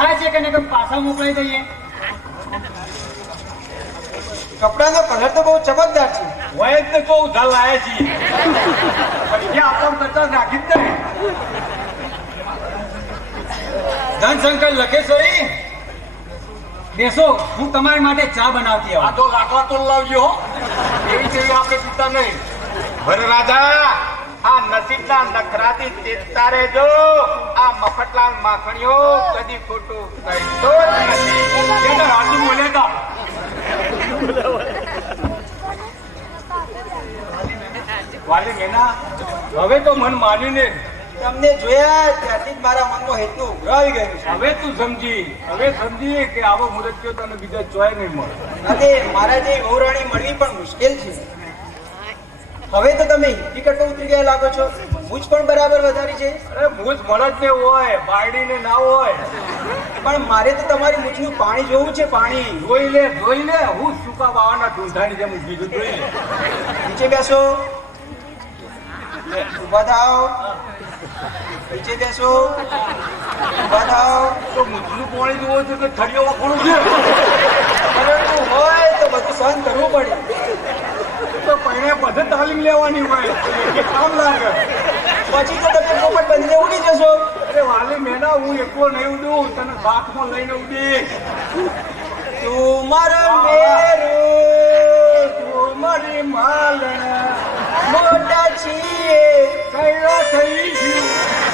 થાય છે કે ને પાછા મોકલાઈ દઈએ? કપડાનો કલર તો બહુ ચમકદાર છે. વય તો બહુ ઉધાર લાયા છીએ પણ એ આપણને કરતા રાખી જ નહીં. ધનશંકર લખેશ્વરી બેસો, હું તમારી માટે ચા બનાવતી આ આવું. તો લાકડા તો લાવજો હો. એવી જેવી આપણે પીતા નહીં. વરરાજા આ નસીબના નખરાથી ચેતતા રહેજો. આ મફતલાલ માખણીઓ કદી ખોટું કહેતો જ નથી. એને રાજુ બોલ્યા હતા. વાલી મેના હવે તો મન માનીને તમને જોયા ત્યારથી જ મારા મનમાં હેતુ ઉભરાઈ ગયું છે. હવે તું સમજી કે આવો મુરત્યો તને બીજા ચોય નહીં મળે. અને મારા જે વહુરાણી મળવી પણ મુશ્કેલ છે. હવે તો તમે ટિકટ ઉતરી ગયા લાગો છો. મૂછ પણ બરાબર વધારી છે. અરે મૂછ મળદ ને હોય બાયડીને ના હોય. પણ મારે તો તમારી મૂછનું પાણી જોવું છે. પાણી જોઈ લે હું સુકા બાવાના ઢૂંઢાની જેમ ઊભી છું. જોઈ લે. નીચે બેસો. ઉભા થાઓ. નીચે બેસો. ઉભા થાઓ. તો મૂછનું પાણી જોવો છે કે થળીઓ વખોડું છે? કરવાનું હોય તો બધું સહન કરવું પડે. તો પહેલા બધે તાલીમ લેવાની હોય એ કામ લાગે. પછી તો તમે પોપટ બંધીને ઉડી જશો. અરે વાલી મેના હું એકલો નહીં ઉડું, તને બાથમાં લઈને ઉડી. તું મારો મેરો, તું મારી માલણ મોટા છીએ કૈરા થઈશું,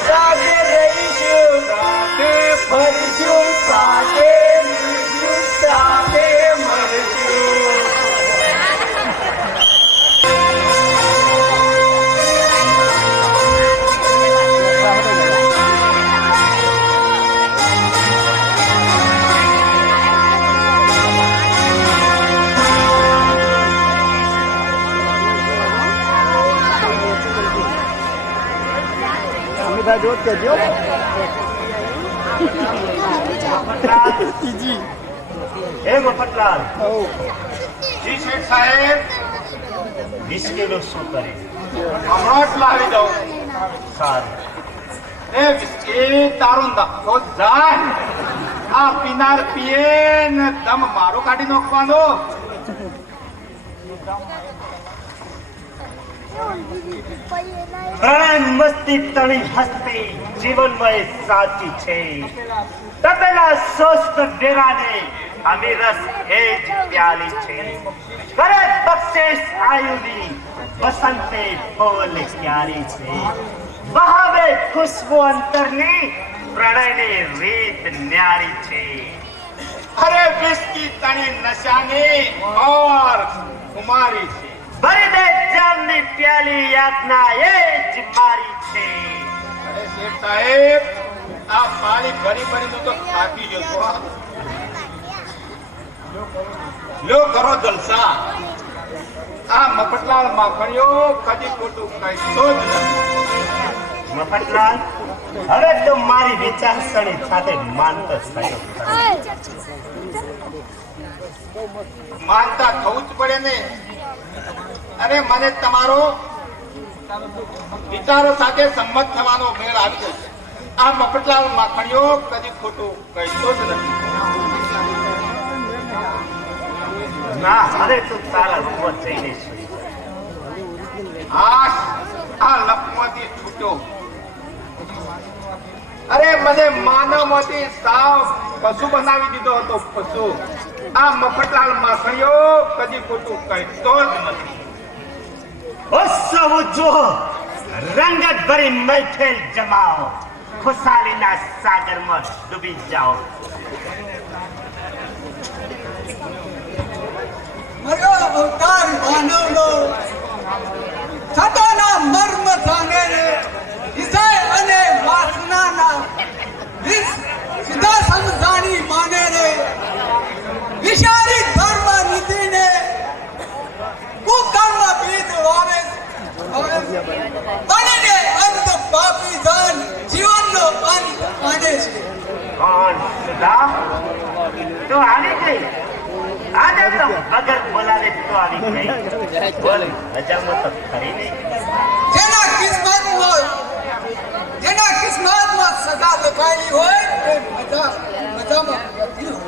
સાથે રહીશું, સાથે ફરીશું, સાથે રહીશું, સાથે મરશું. જોત કે જો હે મફતલાલ. જી શેઠ સાહેબ વિસ્કીનું શું કરે? હમણાં જ લાવી દઉં. સારું. એ વિસ્કી તારો નફો જાય. આ પીનાર પીએ ને દમ મારો કાઢી નાખવાનો. પ્રાણ મસ્તી તણી હસ્તી જીવનમાં સાચી છે. તપેલા સોસ્ત ડેરાને અમે રસ એ જ પ્યાલી છે. કરે બક્ષેશ આયુની વસંતે ફૂલ ક્યારી છે. બહાવે ખુશ્બુ અંતરની પ્રણયની રીત ન્યારી છે. અરે વિસ્કી તણી નશાની ઓર કુમારી છે. ભરી દે જામની પ્યાલી યાતના એ જ મારી છે. અરે શેઠ સાહેબ આ પાણી ભરી ભરી તો થાકી જતો. લો કરો જલસા. આ મફતલાલ માખણીઓ કદી ખોટું કહેતો જ નથી. મફતલાલ હવે તો મારી વિચારસરણી સાથે માનતો થયો. માનતા થવું જ પડે ને. અરે મને તમારો વિચારો સાથે સંમત થવાનો મેળ આવી જશે. આ મફતલાલ માખણીઓ કદી ખોટું કહેતો જ નથી. ના હવે તું તારા રૂપમાં જઈને આ લપમાંથી છૂટ્યો. અરે મને માનવમાંથી સાવ પશુ બનાવી દીધો હતો. પશુ. આ મફતલાલ માખણીઓ કદી ખોટું કહેતો જ નથી. ઉત્સવ જો રંગત ભરી મહેફિલ જમાઓ. ખુશાલીના સાગરમાં ડૂબી જાઓ. મર્યો અવતાર માનવનો સદાના મર્મ જાણે રે. વિષય અને વાસનાના સીધા સમજાણી માને રે. વિચારી ધર્મ નીતિને કુકર્મ બીજ વાવે. બનીને અંત પાપી જન જીવનનો અંત આણે છે. કોણ સુધા? તું આવી ગઈ? આજે તો વગર બોલાવે તો આવી ગઈ. બોલ હજામાં તો ખરી નહીં. જેના કિસ્મતમાં સજા લખાયેલી હોય માટે મજામાં રહેતી રહો.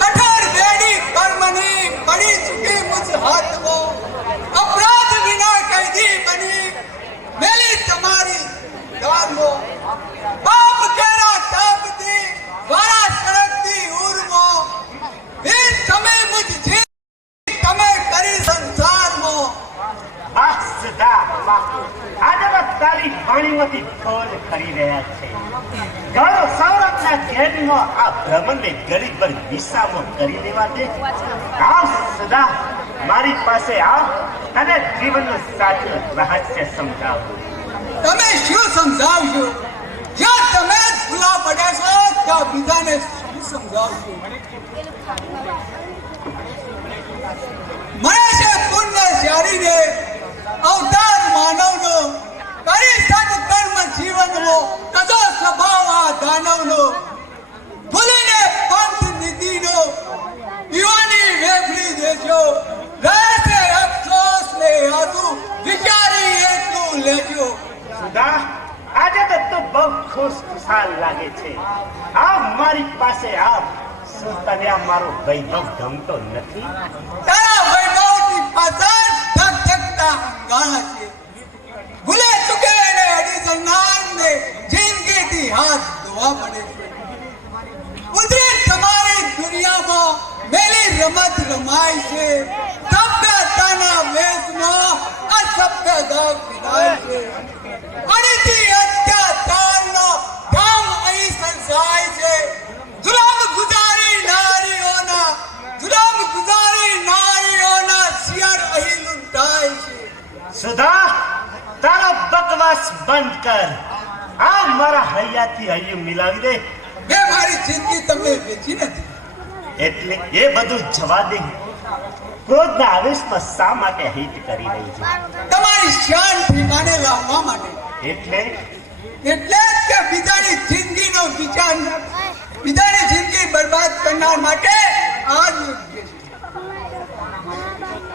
કઠોર બેડી કર્મની પડી ચૂકી મુझ હાથમાં, અપરાધ વિના કૈદી બની મેલી તમારી દાનમાં. પાપ કેરા તાપથી વારા સળગતી ઉરમાં, વીર તમે મુझ જીત તમે કરી સંસારમાં. વાહ સુધા વાહ, આજે તારી વાણીમાંથી ઢોલ ખરી રહ્યા છે. ગૌરવ સૌરભના ઘેરમાં આ ભ્રમણને ઘડી પર વિસામો કરી દેવા દે. આવ સુધા, મારી પાસે આવ, તને જીવનનું સાચું રહસ્ય સમજાવું. તમે શું સમજાવશો? જ્યાં તમે જ ભૂલા પડ્યા છો ત્યાં બીજાને શું સમજાવશો? મને છે પુણ્ય ચારીને અવતાર માનવનો, કરી સદ કર્મ જીવનનો, કજો સ્વભાવ આ દાનવનો. ભૂલીને પંથ નીતિનો યુવાની વેફળી દેજો, રહેશે અફસોસ ને આંસુ, વિચારી એટલું લેજો. સુધા, આજે તો તું બહુ ખુશખુશાલ લાગે છે. આવ મારી પાસે આવ. શું તને આ મારો વૈભવ ગમતો નથી? તારા વૈભવની પાછળ ધગધગતા અંગારા છે. ભૂલે ચૂકેને અડી જનારને જિંદગીથી હાથ ધોવા પડે છે. ઉતરી તમારી દુનિયામાં મેલી રમત રમાય છે. સભ્યતાના વેશમાં અસભ્ય દાવ ખેલાય છે. અડીથી અત્યાચારનો કામ અહીં સર્જાય છે. જુલમ ગુજારી નારીઓના શિયર અહીં લૂંટાય છે. સુધા, તારો બકવાસ બંધ કર. આ મારા હૈયાથી હૈયું મિલાવી દે. મેં મારી જિંદગી તમને વેચી નથી. એટલે એ બધું જવા દે. ક્રોધના આવેશમાં શા માટે હિત કરી રહી છે? તમારી શાન ઠેકાણે લાવવા માટે. એટલે એટલે જ કે બીજાની જિંદગીનો વિચાર ન, બીજાની જિંદગી બરબાદ કરનાર માટે આ જ યોગ્ય છે.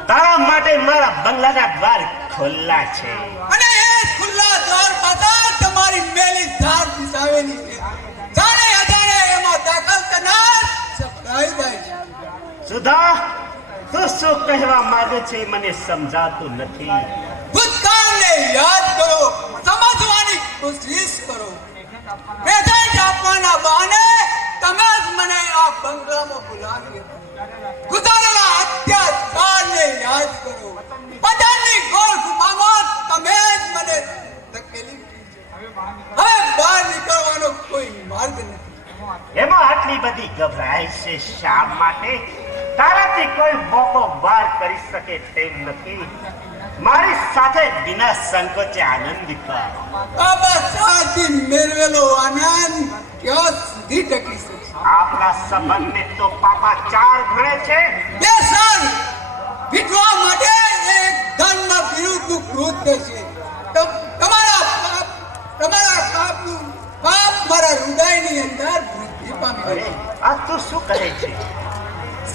તારા માટે મારા બંગલાના દ્વાર ખુલ્લા છે. અને એ ખુલ્લા દ્વાર પાછળ તમારી મેલી ધાર દિશાવેલી છે. જાણે અજાણે એમાં દાખલ કરનાર સપડાઈ જાય છે. સુધા, તું શું કહેવા માંગે છે મને સમજાતું નથી. ભૂતકાળને યાદ કરો, સમજવાની કોશિશ કરો. પ્રેઝન્ટ આપવાના બહાને તમે જ મને આ બંગલામાં બોલાવી હતી. ગુજારેલા અત્યાચારને યાદ કરો. પતનની ગોળ ગુફામાં તમે જ મને ધકેલી દીધી છે. હવે બહાર નીકળવાનો કોઈ માર્ગ નથી. એમાં આટલી બધી ગભરાય છે શા માટે? તારાથી કોઈ મોકો વાર કરી શકે તેમ નથી. મારી સાથે વિના સંકોચે આનંદ કર. બાબા સાથી મેળવેલો આનંદ ક્યાં સુધી ટકી શકશે? આપણા સંબંધને તો પાપા 4 ગણે છે. બે સર વિધવા માટે એક ધનના વિરુદ્ધનું કૃત્ય છે. તમારા પાપનું પાપ મારા હૃદયની અંદર વૃદ્ધિ પામી અરે, ગયું. આ તું શું કહે છે?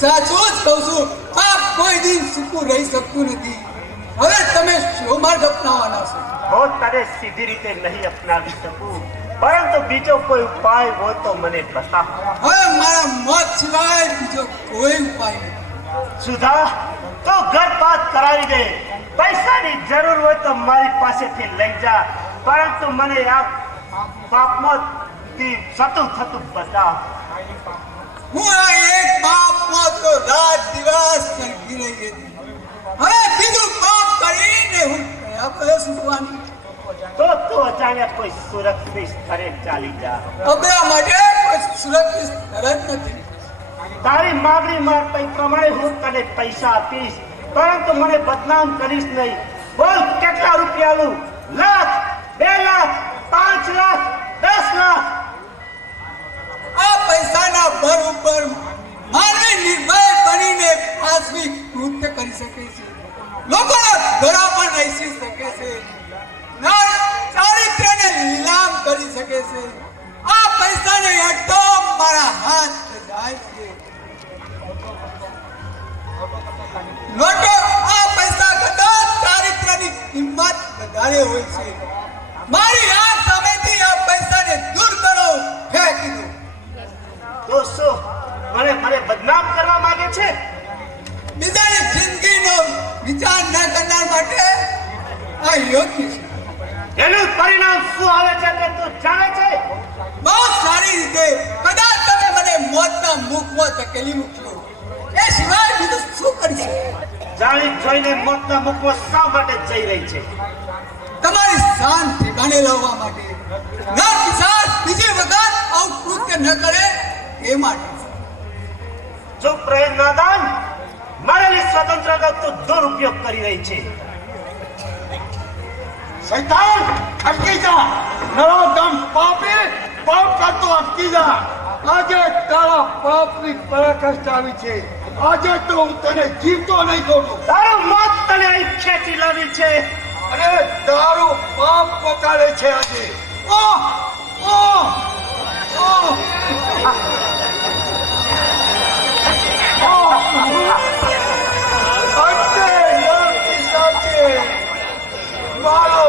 સાચું જ કહું છું. પાપ કોઈ દિન સૂકું રહી શકતું નથી. હવે તમે શું માર્ગ અપનાવવાના છો? હું તને સીધી રીતે નહીં અપનાવી શકું, પરંતુ બીજો કોઈ ઉપાય હોય તો મને બતાવ. હવે મારા મોત સિવાય બીજો કોઈ ઉપાય નથી. સુધા, તો ગર્ભપાત કરાવી દે. પૈસાની જરૂર હોય તો મારી પાસેથી લઈ જા, પરંતુ મને આ પાપમાંથી સતું થતું બતાવ. હું આ એક પાપમાં તો રાત દિવસ સરકી રહી હતી. હવે બીજું પાપ કરીને હું કયા પર સુખવાની? તો તું અજાણ્યા કોઈ સુરક્ષિત સ્થળે ચાલી જા. અબરા માટે કોઈ સુરક્ષિત સ્થળ જ નથી. તારી માંગણી પ્રમાણે હું તને પૈસા આપીશ, પરંતુ મને બદનામ કરીશ નહીં. બોલ, કેટલા રૂપિયા લઉં? લાખ, 2 લાખ, 5 લાખ, 10 લાખ? આ પૈસાના બળ ઉપર માનવી નિર્ભય બનીને પાછવી કૃત્ય કરી શકે છે. લોકોના ગળા પણ રહેસી શકે છે. ચારિત્ર્યને લીલામ કરી શકે છે. આ પૈસાને હેઠો મારા હાથ જાય છે. લોકો આ પૈસા કરતા ચારિત્ર્યની કિંમત વધારે હોય છે. મારી આ સામેથી આ પૈસાને દૂર કરો. તો શું મને મને બદનામ કરવા માંગે છે? બીજાની જિંદગીનો વિચાર ન કરનાર માટે આ યોગ્ય છે. એનું પરિણામ શું આવે છે તે તું જાણે છે? બહુ સારી રીતે કદાચ તમે મને મોતના મુખમાં ધકેલી મૂક્યો. એ સિવાય બીજું શું કરી શકે? જાણી જોઈને મોતના મુખમાં શા માટે જઈ રહી છે? તમારી શાન ઠેકાણે લાવવા માટે. ન કિસાન બીજી વખત આવું કૃત્ય ન કરે એ માટે. ચૂપ રહે નાદાન. મળેલી સ્વતંત્રતા તું દુરુપયોગ કરી રહી છે. શૈતાન અટકી જા, નરોદમ પાપી, પાપ કરતો અટકી જા. આજે તારા પાપની પરાકાષ્ઠા આવી છે. આજે તો હું તને જીવતો નહીં છોડું. તારું મોત તને અહીં ખેંચી લાવી છે. અરે તારું પાપ પોકારે છે આજે. ઓહ ઓહ ઓહ અંતે યમની સાથે મારો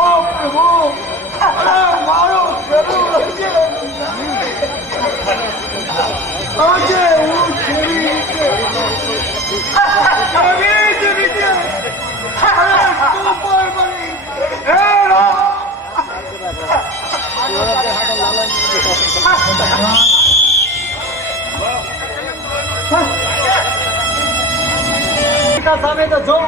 ઓહ પ્રભુ, અરે મારો પ્રભુ આજે હું કેવી રીતે અરે તું પર બની હે રામ. સામે તો જો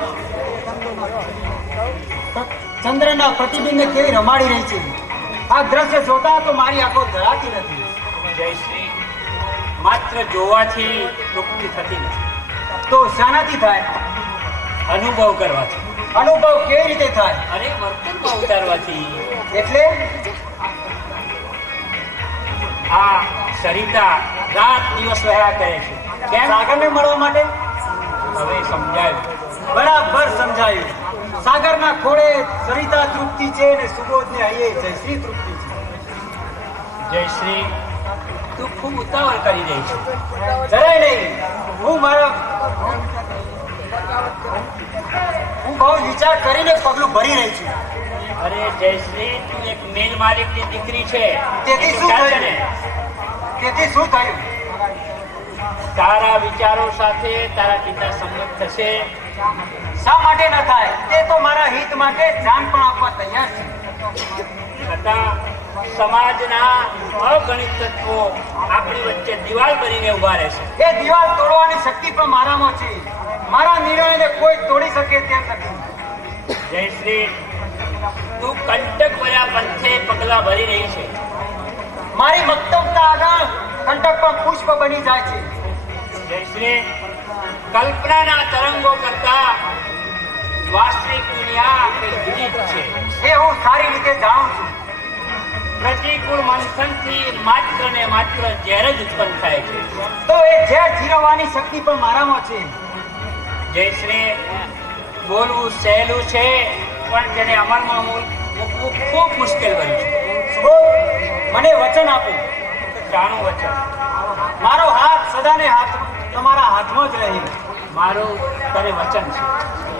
ચંદ્રના પ્રતિબિંબને કેવી રમાડી રહી છે. આ દ્રશ્ય જોતા તો મારી આંખો ધરાતી નથી. જયશ્રી, માત્ર જોવાથી તૃપ્તિ થતી નથી, તો શાનાથી થાય? અનુભવ કરવાથી અનુભવ કેવી રીતે થાય? અને વર્તનમાં ઉતારવાથી. એટલે આ સરિતા રાત દિવસ વહેલા કરે છે. કેમ? સાગરને મળવા માટે. હવે સમજાયું. બરાબર સમજાયું. સાગરના ખોળે સરિતા તૃપ્તિ છે અને સુબોધને અહીંયા જયશ્રી તૃપ્તિ છે. જયશ્રી, તું ખૂબ ઉતાવળ કરી રહી છે. જરાય નહીં. હું બહુ વિચાર કરીને પગલું ભરી રહી છું. અરે જયશ્રી, તું એક મિલ માલિકની દીકરી છે. તેથી શું થયું? તેથી શું થયું? તારા વિચારો સાથે તારા પિતા સંમત થશે. શા માટે ન થાય? તે તો મારા હિત માટે જાન પણ આપવા તૈયાર છે. છતાં સમાજના અગણિત તત્વો આપણી વચ્ચે દિવાલ બનીને ઉભા રહેશે. એ દિવાલ તોડવાની શક્તિ પણ મારામાં છે. મારા નિર્ણયને કોઈ તોડી શકે તેમ નથી. જયશ્રી, તું કંટક ભર્યા પંથે પગલા ભરી રહી છે. મારી મક્તવતા આગળ કંટક પણ પુષ્પ બની જાય છે. જયશ્રી, કલ્પનાના તરંગો કરતા વાસ્તવિક દુનિયા કંઈ જુદી જ છે. એ હું સારી રીતે જાણું છું. પ્રતિકૂળ મંથનથી માત્ર ને માત્ર ઝેર જ ઉત્પન્ન થાય છે. તો એ ઝેર જીરવવાની શક્તિ પણ મારામાં છે. જયશ્રી, બોલવું સહેલું છે, પણ તેને અમલમાં મૂકવું ખૂબ મુશ્કેલ બન્યું છે. સુબોધ, મને વચન આપો. જાણું વચન. મારો હાથ સદાને તમારા હાથમાં જ રહે. મારું તને વચન છે.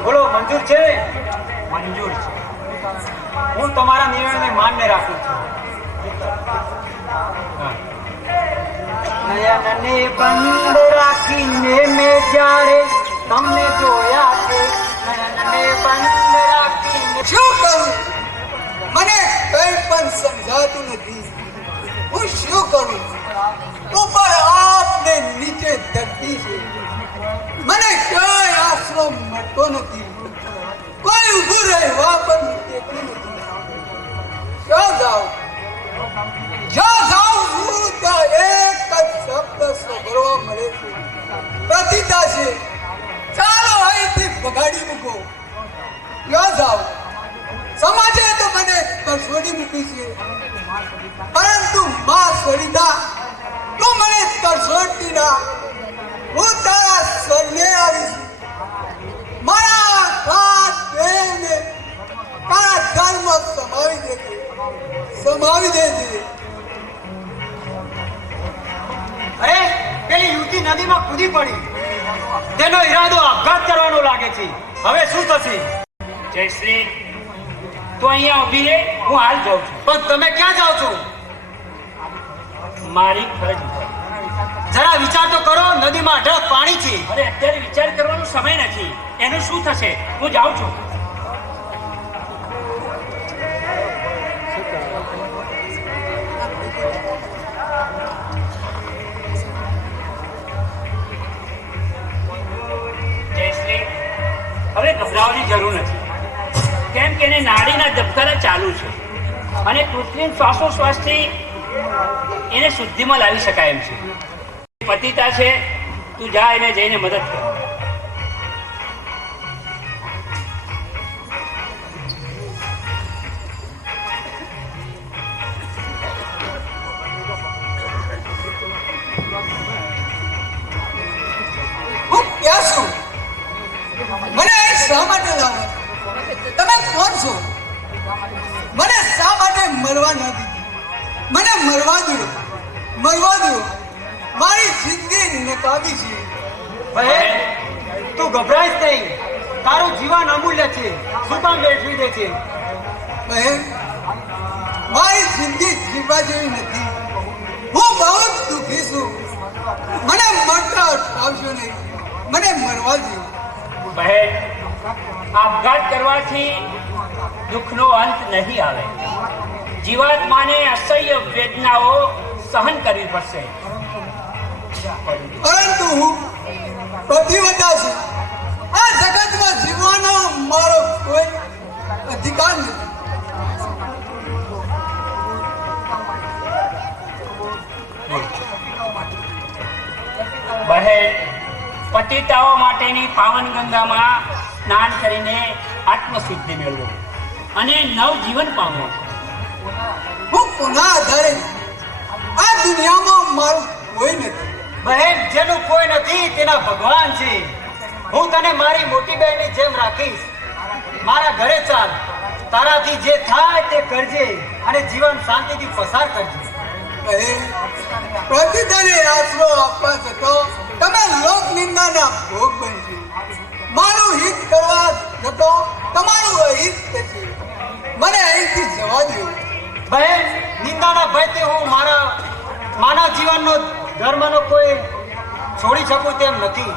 બોલો, મંજૂર છે ને? મંજૂર છે. હું તમારા નિર્ણયને માન્ય રાખું છું. નયનને બંધ રાખીને મેં જ્યારે તમને જોયા છે. નયનને બંધ રાખીને શું કરું? મને કંઈ પણ સમજાતું નથી. હું શું કરું? ઉપર આપને નીચે ધરતી છે. મને ક્યાંય આશરો મળતો નથી. કોઈ ઊભું રહેવા પણ દેતું નથી. ક્યાં જાઉં? જ્યાં જાઉં છું ત્યાં એક જ શબ્દ સાંભળવા મળે છે. પ્રતિતા છે. ચાલો અહીંથી ભગાડી મૂકો. ક્યાં જાઉં? સમાજે તો મને તરછોડી મૂકી છે, પરંતુ માં સરિતા તું મને તરછોડતી ના. હું તારા શરણે આવીશ. મારા સાત દેવને તારા ધર્મ સમાવી દેજે. અરે, પેલી યુવતી નદીમાં કૂદી પડી. તેનો ઈરાદો આપઘાત કરવાનો લાગે છે. હવે શું થશે? જયશ્રી, તું અહીંયા ઊભી રહે, હું હાલ જાઉં છું. પણ તમે ક્યાં જાઓ છો? મારી ફરજ ઉપર. જરા વિચાર તો કરો, નદીમાં અઢળક પાણી છે. અરે અત્યારે વિચાર કરવાનો સમય નથી. એનું શું થશે? હું જાઉં છું. જયશ્રી, હવે ગભરાવાની જરૂર નથી. કેમ કે એને નાડીના ધબકારા ચાલુ છે અને કૃત્રિમ શ્વાસોશ્વાસથી એને શુદ્ધિમાં લાવી શકાય એમ છે. પતિતા છે, તું જા એને જઈને મદદ કર. હું ક્યાં છું? મને અહીં શા માટે લાવો? તમે કોણ છો? મને શા માટે મરવા ન દીધી? મને મરવા દો, મરવા દો. મારી જિંદગી નકામી છે. બહેન, તું ગભરાઈશ નહીં. તારું જીવન અમૂલ્ય છે. શું કામ બેઠી દે છે? બહેન, મારી જિંદગી જીવવા જેવી નથી. હું બહુ જ દુઃખી છું. મને મરતા અટકાવશો નહીં. મને મરવા દો. બહેન, આપઘાત કરવાથી દુઃખનો અંત નહીં આવે. જીવાત્માને અસહ્ય વેદનાઓ સહન કરવી પડશે. પરંતુ હું પ્રતિવતા છું. આ જગતમાં જીવવાનો મારો કોઈ અધિકાર નથી. બહેન, પતિતાઓ માટેની પાવન ગંગામાં સ્નાન કરીને આત્મશુદ્ધિ મેળવો અને નવજીવન પામો. હું કોના આધારે આ દુનિયામાં મારું કોઈ નથી. બહેન, જેનું કોઈ નથી તેના ભગવાન છે. હું તને મારી મોટી બહેનની જેમ રાખીશ. મારા ઘરે ચાલ. તારાથી જે થાય તે કરજે અને જીવન શાંતિથી પસાર કરજે. બહેન, પ્રતિદાને આશરો આપવા જતો તમે લોક નિંદાના ભોગ બનશો. મારું હિત કરવા જતો તમારું અહિત થશે. મને અહીંથી જવા દો. બહેન, નિંદાના ભયથી હું મારા માનવ જીવનનો ધર્મનો કોઈ છોડી શકું તેમ નથી.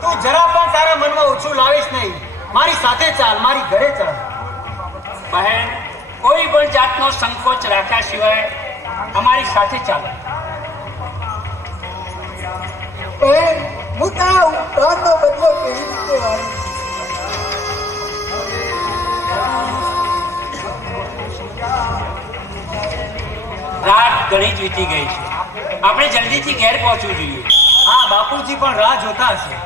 તું જરા પણ તારા મનમાં ઓછું લાવીશ નહીં. મારી સાથે ચાલ, મારી ઘરે ચાલ. બહેન, કોઈ પણ જાતનો સંકોચ રાખ્યા સિવાય અમારી સાથે ચાલો. બહેન, હું તારા ઉપકારનો બદલો કેવી રીતે વાળું? રાત ઘણી જ વીતી ગઈ છે. આપણે જલ્દીથી ઘેર પહોંચવું જોઈએ. હા, બાપુજી પણ રાહ જોતા હશે.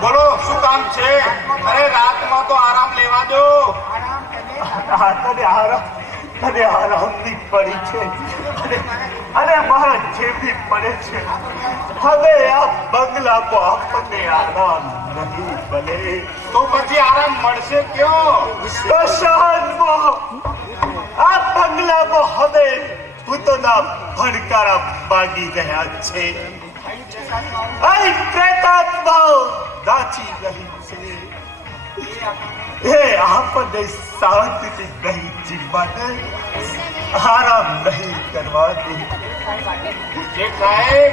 બોલો, શું કામ છે? અરે રાતમાં તો આરામ લેવા દો. તને આરામની પડી છે અને મારા જેવી પડે છે. હવે આ બંગલામાં આપણને આરામ નહીં મળે તો પછી આરામ મળશે ક્યાં? સ્મશાનમાં. આ બંગલામાં હવે ભૂતોના ભડકારા માગી રહ્યા છે. અહીં પ્રેતાત્માઓ નાચી રહી છે. એ આપણને શાંતિથી નહીં જીવવા દે, આરામ નહીં કરવા દે. જે સાહેબ,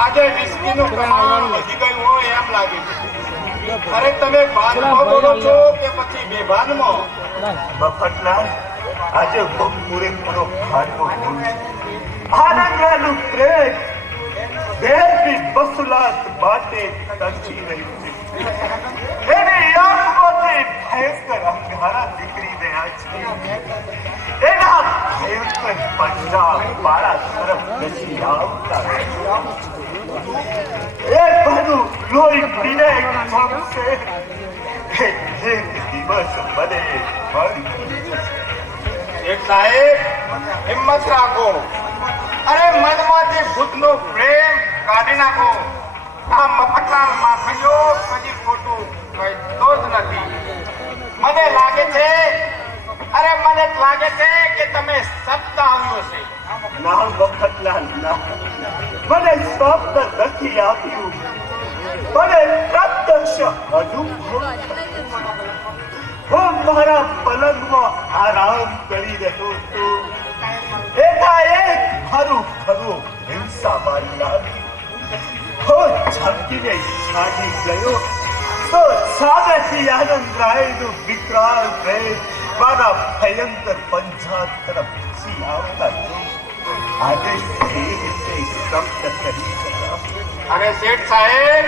આજે વિસ્કીનું પ્રમાણ વધી ગયું હોય એમ લાગે છે. અરે તમે ભાનમાં બોલો છો કે પછી બેભાનમાં? મફતલાલ, આજે હું પૂરેપૂરો ભાનમાં બોલું છું. આનંદલાલનું પ્રેમ દેહની વસુલાત માટે તરસી રહી છે. એની આંખોથી ભયંકર અંધારા નીકળી રહ્યા છે. એના ભયંકર પંજા મારા તરફ ઘસી આવતા છે. એ બધું લોહી પીને થશે. એક દિવસ મને મળી જશે. એક સાહેબ હિંમત રાખો. અરે મનમાંથી ભૂતનો પ્રેમ કાઢી નાખો. આ મફતલાલ માખણીઓ કદી ખોટું કહેતો જ નથી. મને લાગે છે કે તમે સત્તા આવ્યો છે. ના મફતલાલ ના, મને સ્વપ્ન નથી આપ્યું, મને પ્રત્યક્ષ અનુભવ. હું મારા પલંગમાં આરામ કરી રહ્યો હતો. એકાએક મારું ઘરું હિંસા મારી લાગી. હું ઝાંકીને જાગી ગયો તો સામેથી આનંદરાયનું વિકરાળ પ્રેમ મારા ભયંકર પંજા તરફ ઘસી આવતા આજે તે રીતે શબ્દ કરી શકા. અરે શેઠ સાહેબ,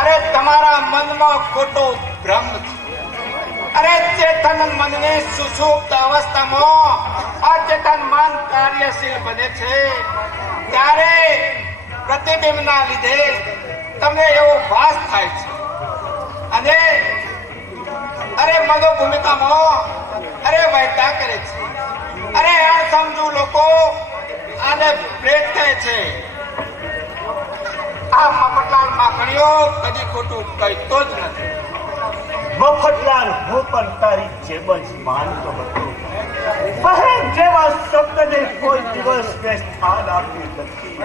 અરે તમારા મનમાં ખોટો ભ્રમ છે. અરે ચેતન મનની સુષુપ્ત અવસ્થામાં અચેતન મન કાર્યશીલ બને છે ત્યારે પ્રતિબિંબના લીધે તમને એવો ભાસ થાય છે. અને અરે મનોભૂમિકામાં વહેતા કરે છે. અરે અણસમજુ લોકો આને પ્રેત કહે છે. આ મફતલાલ માખણીઓ કદી ખોટું કહેતો જ નથી. મફતલાલ, હું પણ તારી જેમ જ માનતો હતો. બહેન જેવા શબ્દને કોઈ દિવસ મેં સ્થાન આપ્યું નથી,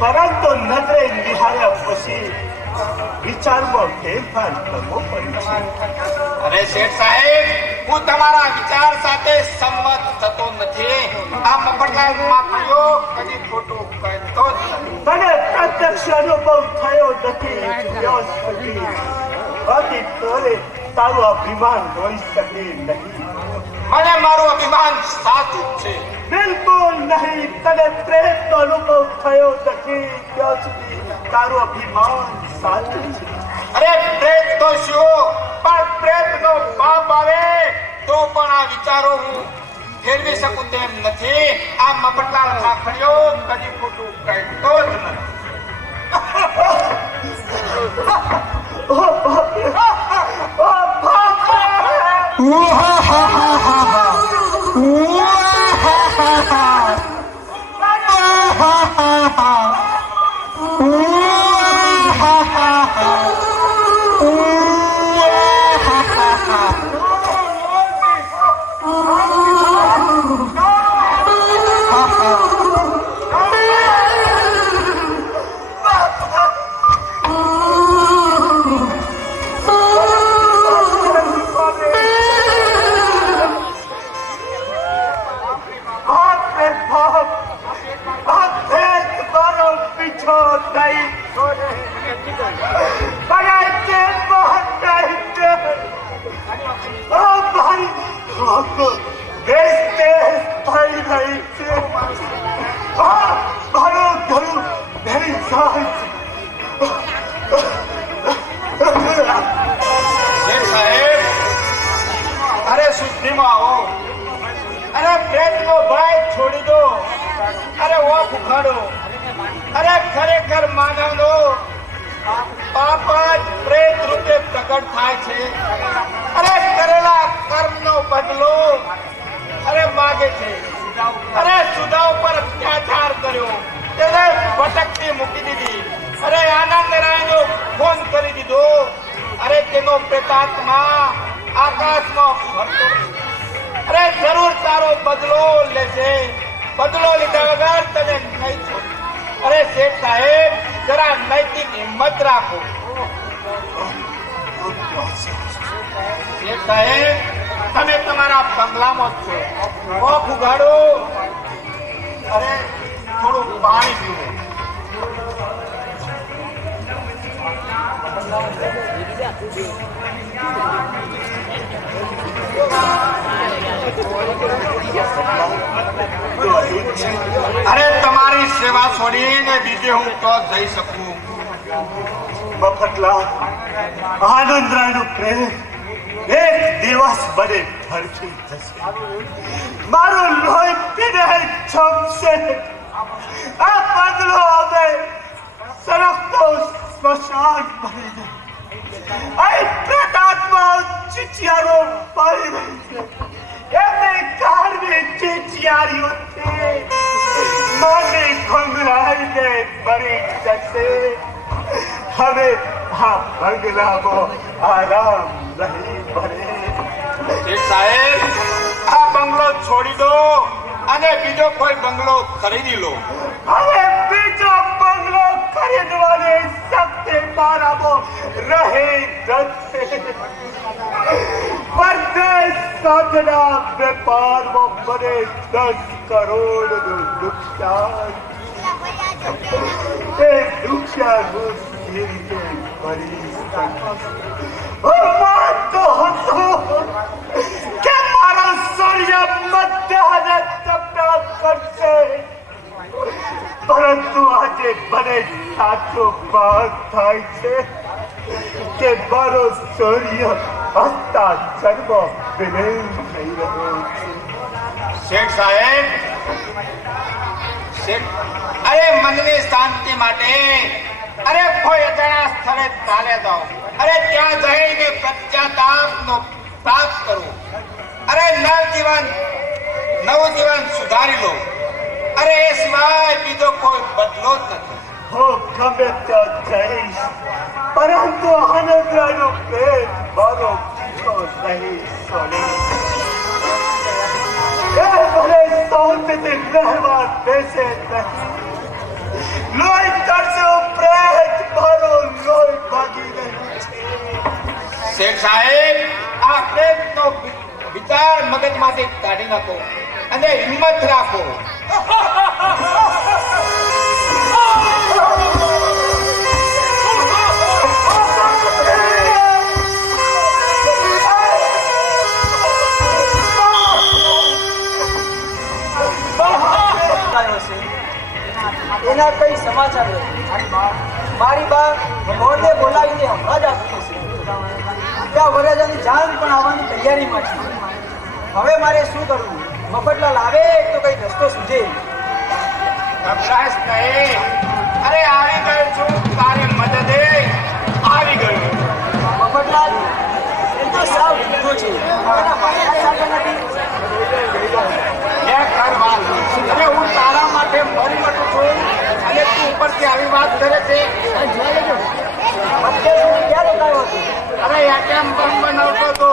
પરંતુ નજરે નિહાળ્યા પછી વિચારમાં ફેરફાર કરવો પડે છે. અરે શેઠ સાહેબ, હું તમારા વિચાર સાથે સંમત થતો નથી. આ મફતલાલ માખણીઓ કદી ખોટું કહેતો જ નથી. મને પ્રત્યક્ષ અનુભવ થયો નથી ત્યાં સુધી બાકી તોરે તારું અભિમાન હોઈ શકે નહીં. મને મારું અભિમાન સાચું છે. બિલકુલ નહીં. તને પ્રેતનો અનુભવ થયો નથી ત્યાં સુધી તારું અભિમાન સાચું છે. અરે પ્રેત તો શું, પણ પ્રેતનો બાપ આવે તો પણ આ વિચારો હું ફેરવી શકું તેમ નથી. આ મફતલાલ માખણીઓ કદી ખોટું કહેતો જ નથી. ખરેખર માનવનો પાપ જ પ્રેત રૂપે પ્રગટ થાય છે. કરેલા કર્મનો બદલો માગે છે. સુદાવ પર અત્યાચાર કર્યો, તેને ભટકતી મૂકી દીધી. આનંદરાયનો ફોન કરી દીધો. તેનો પ્રેતાત્મા આકાશમાં ફરતો. જરૂર તારો બદલો લેશે. બદલો લીધા વગર તને નહીં છોડ. શેઠ સાહેબ, જરા નૈતિક હિંમત રાખો. શેઠ સાહેબ, તમે તમારા બંગલામાં જ છો. ઓફ ઉગાડો. થોડું પાણી પીવો. તમારી સેવા છોડીને બીજે હું તો જઈ શકું. મફતલાલ, આનંદરાયનો પ્રેમ એક દિવસ મને ફરકી જશે. મારું લોહી પીને છમશે. આ બંગલો હવે સળગતો સ્મશાન બની જાય. અહીં પ્રેતાત્મા ચીચિયારો પાડી રહી છે. એમની કાળની ચીચિયારીઓથી મને ઘંગરાઈને મરી જશે. હવે આ બંગલામાં આરામ નહીં મળે. શેઠ સાહેબ, આ બંગલો છોડી દો અને બીજો કોઈ બંગલો ખરીદી લો. હવે બીજો બંગલો ખરીદવાની શક્તિ મારામાં રહી નથી. પરદેશ સાધના વેપારમાં મને 10 કરોડનું નુકસાન. એ નુકસાન હું કેવી રીતે ભરી શકું? હું માનતો હતો કે મારો સૂર્ય મધ્યાહને તપના કરશે, પરંતુ આજે મને સાચો ભાન થાય છે કે મારો સૂર્ય હસતા જન્મ વિલીન થઈ રહ્યો છે. શેઠ સાહેબ, અરે મનની શાંતિ માટે કોઈ અજાણ્યા સ્થળે ચાલે જાઓ. ત્યાં જઈને પશ્ચાતાપનો પ્રાપ્ત કરો. નવું જીવન સુધારી લો. એ સિવાય બીજો કોઈ બદલો જ નથી. હું ગમે ત્યાં જઈશ, પરંતુ આનંદરાયનો પ્રેમ મારો પીછો નહીં છોડે. એ મને શાંતિથી રહેવા દેશે નહીં. લોહી કરશો પ્રેત મારો લોહી ભાગી રહ્યું છે. શેઠ સાહેબ, આ પ્રેમનો વિચાર મગજમાંથી કાઢી નાખો અને હિંમત રાખો. એના કઈ સમાચાર નથી. મારી બા ભગવાનને બોલાવીને હમણાં જ આપી છે. ત્યાં વરરાજાની જાન પણ આવવાની તૈયારીમાં છે. હવે મારે શું કરવું? મફતલાલ આવે તો કઈ રસ્તો સૂઝે. ગભરાશ નહીં. આવી ગયો છું, તારી મદદે આવી ગયો. મફતલાલ એ તો સાવ ઊંધો છે. એના માથા સાથે નથી. હું તારા માટે મરી મટું છું અને તું ઉપરથી આવી વાત કરે છે. ક્યાં રોકાયો હતો? એટીએમ બંધ બનાવતો હતો.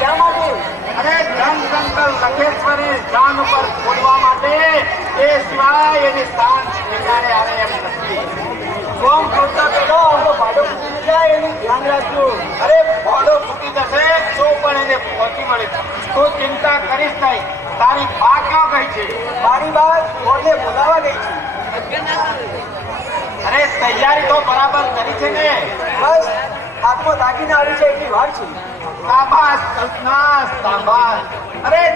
શા માટે? ધનશંકર લખેશ્વરી જાન ઉપર ખોલવા માટે. એ સિવાય એની સ્થાન ઠેકાણે આવે એમ નથી. ફોર્મ ખોલતા પેલો આપણો ભાડો ફૂટી જાય એનું ધ્યાન રાખજો. ભાડો ફૂટી જશે તો પણ એને પહોંચી મળે. તું ચિંતા કરીશ નહીં. તારી બા ક્યાં ગઈ છે? મારી બા કોને બોલાવા ગઈ છે. તૈયારી તો બરાબર કરી છે ને? બસ હાથમાં દાગીને આવી છે એટલી વાર છે. શાબાશ કલ્પના, શાબાશ.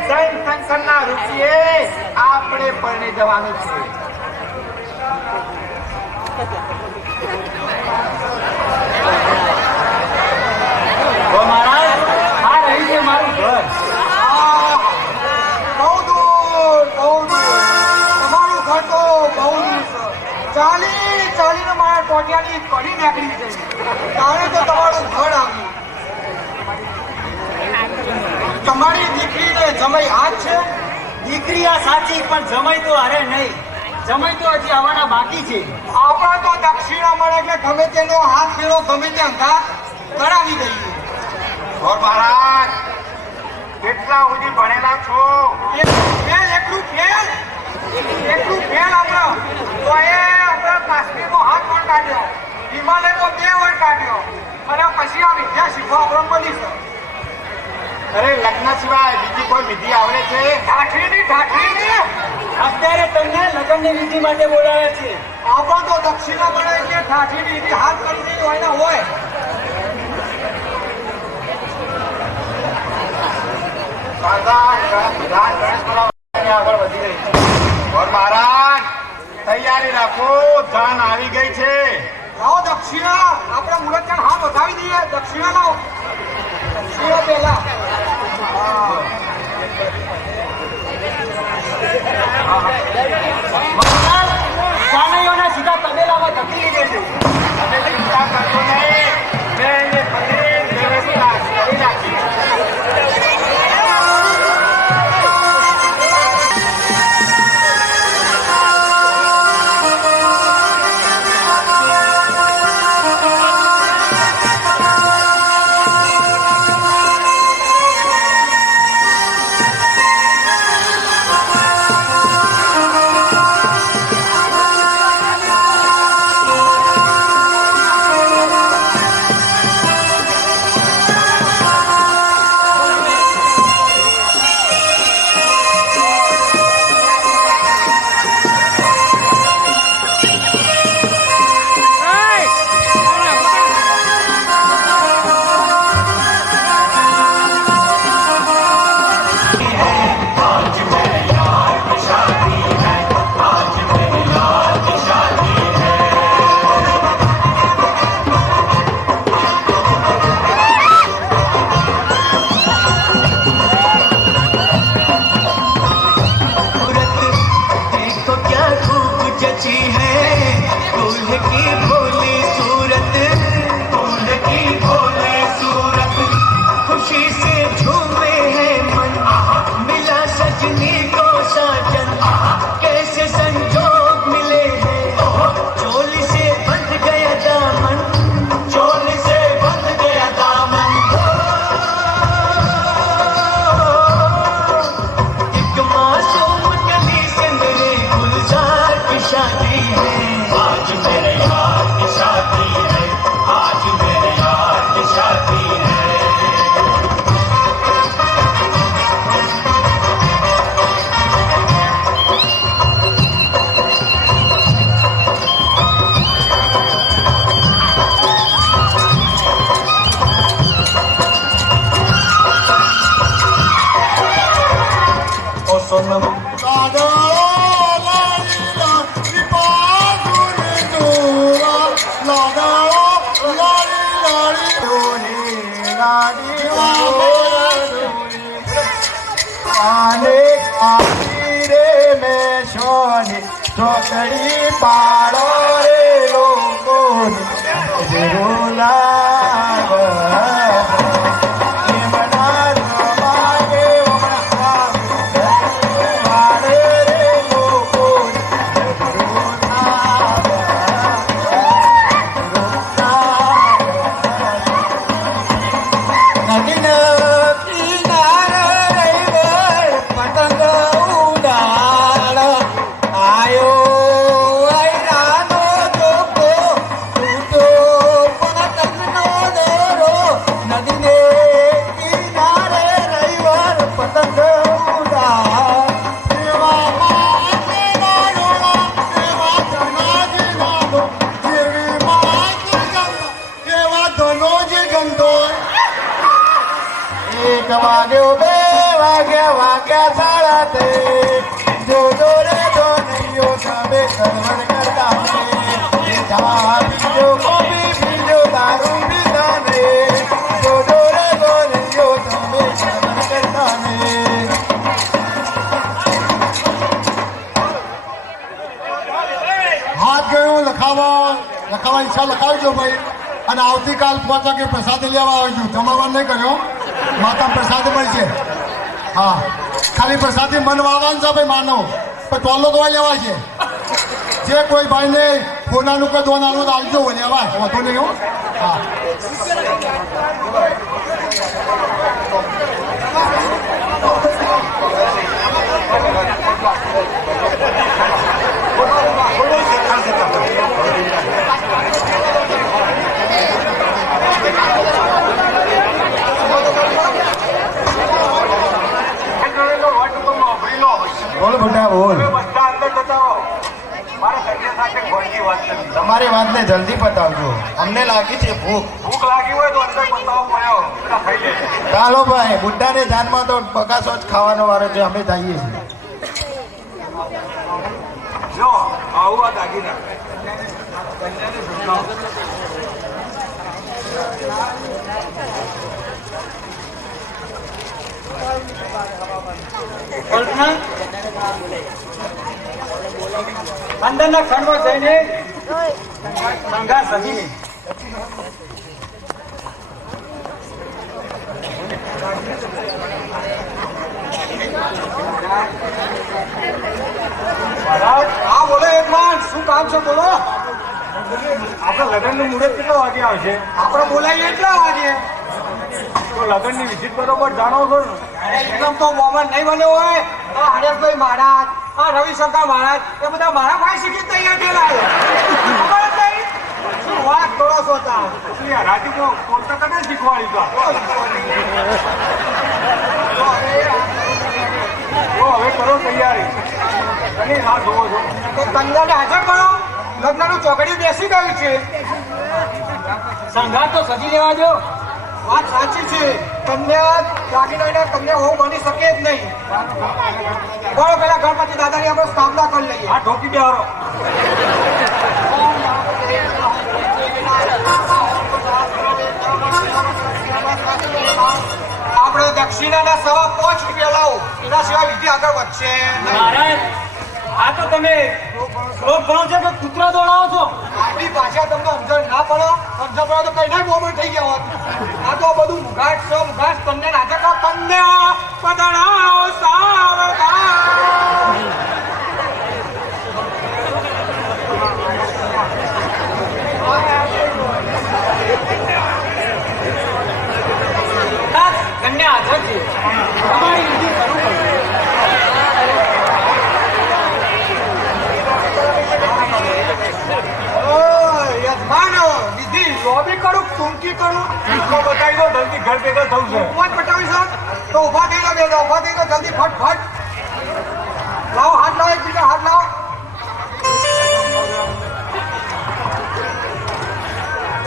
જૈન શંકરના રૂપિયે આપણે પરણી જવાનું છે. મહારાજ, આ રહ્યું છે મારું ઘર. બહુ દૂર તમારું ઘર તો બહુ દૂર છે. ચાલીને મારા ટોટિયાની કડી નાખી છે. તારે તો તમારું ઘર આવ્યું. તમારી દીકરીને જમાઈ હાથ છે. દીકરી આ સાચી, પણ જમાઈ તો અરે નહીં. જમાઈ તો હજી આવવાના બાકી છે. આપણા તો દક્ષિણા મળે એટલે ગમે તેનો હાથ ફેરો ગમે ત્યાં ઘા કરાવી દઈએ. મહારાજ, કેટલા સુધી ભણેલા છો? એટલું ફેલ આપણે તો એ આપણે કાશ્મીરનો હાથ પણ કાઢ્યો, હિમાલય તો 2 વાર કાઢ્યો અને પછી આ વિદ્યા શીખવા આપણે મળી છે. લગ્ન સિવાય બીજી કોઈ વિધિ આવડે છે? ઠાઠરીની અત્યારે તમને લગ્નની વિધિ માટે બોલાવ્યા છે. આપણા તો દક્ષિણા મળે એટલે ઠાઠરીની વિધિ હાથ કરી હોય ને હોય. આગળ વધી રહી છે. મહારાજ, તૈયારી રાખો, જાન આવી ગઈ છે. લાવો દક્ષિણા, આપણે મુરતને હાથ વધાવી દઈએ. દક્ષિણા લાવો. દક્ષિણા પહેલા. મગનલાલ, સાનૈયોને સીધા તબેલામાં ધકેલી દેજો. તમે ચિંતા કરશો નહીં, મેં એને બધી વ્યવસ્થા કરી રાખી. ચોકડી પાડો રે લોકો વાગ્યો 2 વાગ્યા સાડા 3 જો રે જો નહીયો સબે કરવડ કરતા હે ચા પીજો કોફી પીજો દારૂ પીતા ને જો રે જો નહીયો સબે કરવડ કરતા ને હાથ ગયો લખાવા ઈચ્છા લખાવજો ભાઈ અને આવતીકાલ 5 વાગે પ્રસાદ લેવા આવજો જમાવા નહીં કર્યો માતા પ્રસાદ મળશે હા ખાલી પ્રસાદી મન વાળવાનું છે ભાઈ માનો પણ ટોલો તો લેવા છે જે કોઈ ભાઈને કોનાનું કે દોનાનું આવજો લેવા વાંધો નહીં હો હા બોલ બેટા બોલ તમારી વાતને જલ્દી પતાવજો અમને લાગી છે ભૂખ લાગી હોય તો અંદર પતાવો પડ્યો ખાઈ લે ચાલો ભાઈ બુઢાને જાનમાં તો બગાસો જ ખાવાનો વારો છે અમે જઈએ છીએ જો આવું આ દાગીના કન્યાને સુધરાવો. કલ્પના અંદરના ખંડમાં જઈને શણગાર સજીને હા બોલો એક માન શું કામ છે બોલો આપણા લગ્નનું મુહૂર્ત કેટલા વાગે આવશે? આપણે બોલાવીએ એટલા વાગે તો લગ્નની વિધિ બરોબર જાણો છો ને? એકદમ તો મોહમ્મદ નહીં બન્યો હોય આ હરેશભાઈ મહારાજ આ રવિશંકર મહારાજ એ બધા મારા ભાઈ શીખી તૈયાર થયેલા છે. ખબર જ નહીં શું વાત કરો છો તા શું યાર, રાજી તો પોતા કને શીખવાડી તો હવે કરો તૈયારી. કની રાહ જોવો છો? તો કન્યાને હાજર કરો લગ્નનું ચોકડી બેસી ગયું છે શણગાર તો સજી લેવા દો. વાત સાચી છે કન્યા દાગીના કન્યા હોવું બની શકે જ નહીં બોલો પેલા ગણપતિ દાદાની આપણે સ્થાપના કરી લઈએ આ ઠોકી બેહારો. આપણે દક્ષિણાના ₹5.5 લાવો એના સિવાય વિધિ આગળ વધશે નહીં. મહારાજ આ તો તમે શ્લોક ભણો છો કે કૂતરા દોડાવો છો? આટલી ભાષા તમને સમજણ ના પડો સમજણ પડો તો કઈ ના મોમેન્ટ થઈ ગયા હોત આ તો બધું મુઘાટ છો મુઘાટ તમને નાટક કન્યા પધરાવો સાવધાન કન્યા હાજર છે, તમારી વિધિ શરૂ કરો. યજમાન વિધિ લોબી કરું ટૂંકી કરું તો બતાવી દો, જલ્દી ઘર ભેગા થવું છે. ઉભા જ પટાવી છો તો ઉભા થઈ જાઓ બેટા ઉભા થઈ જાઓ જલ્દી ફટ લાવો હાથ લાવો એકબીજા હાથ લાવો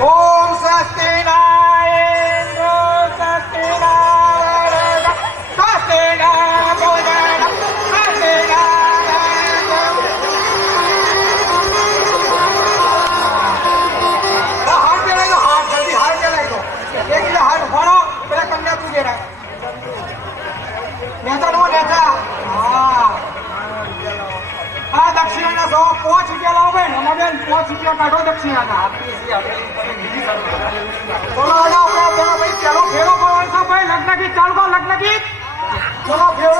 ઓમ સ્વસ્તિનાય ઇન્દ્રો સ્વસ્તિનાય સ્વસ્તિનાય ભુવન સ્વસ્તિનાય હાથ પેલાઈ દો હાથ જલ્દી હાથ પેલાઈ દો એકબીજા હાથ ભણો પેલા કન્યા તું જેરા નેતા નો નેતા હા આ દક્ષિણાના ₹5.5 લાવો ભાઈ નમાબેન ₹5 કાઢો દક્ષિણાના બોલો હજાઓ ભાઈ પેલો ફેરો પડવાનો છે ભાઈ લગ્ન ગીત ચાલુ કરો લગ્ન ગીત ચલો ફેરો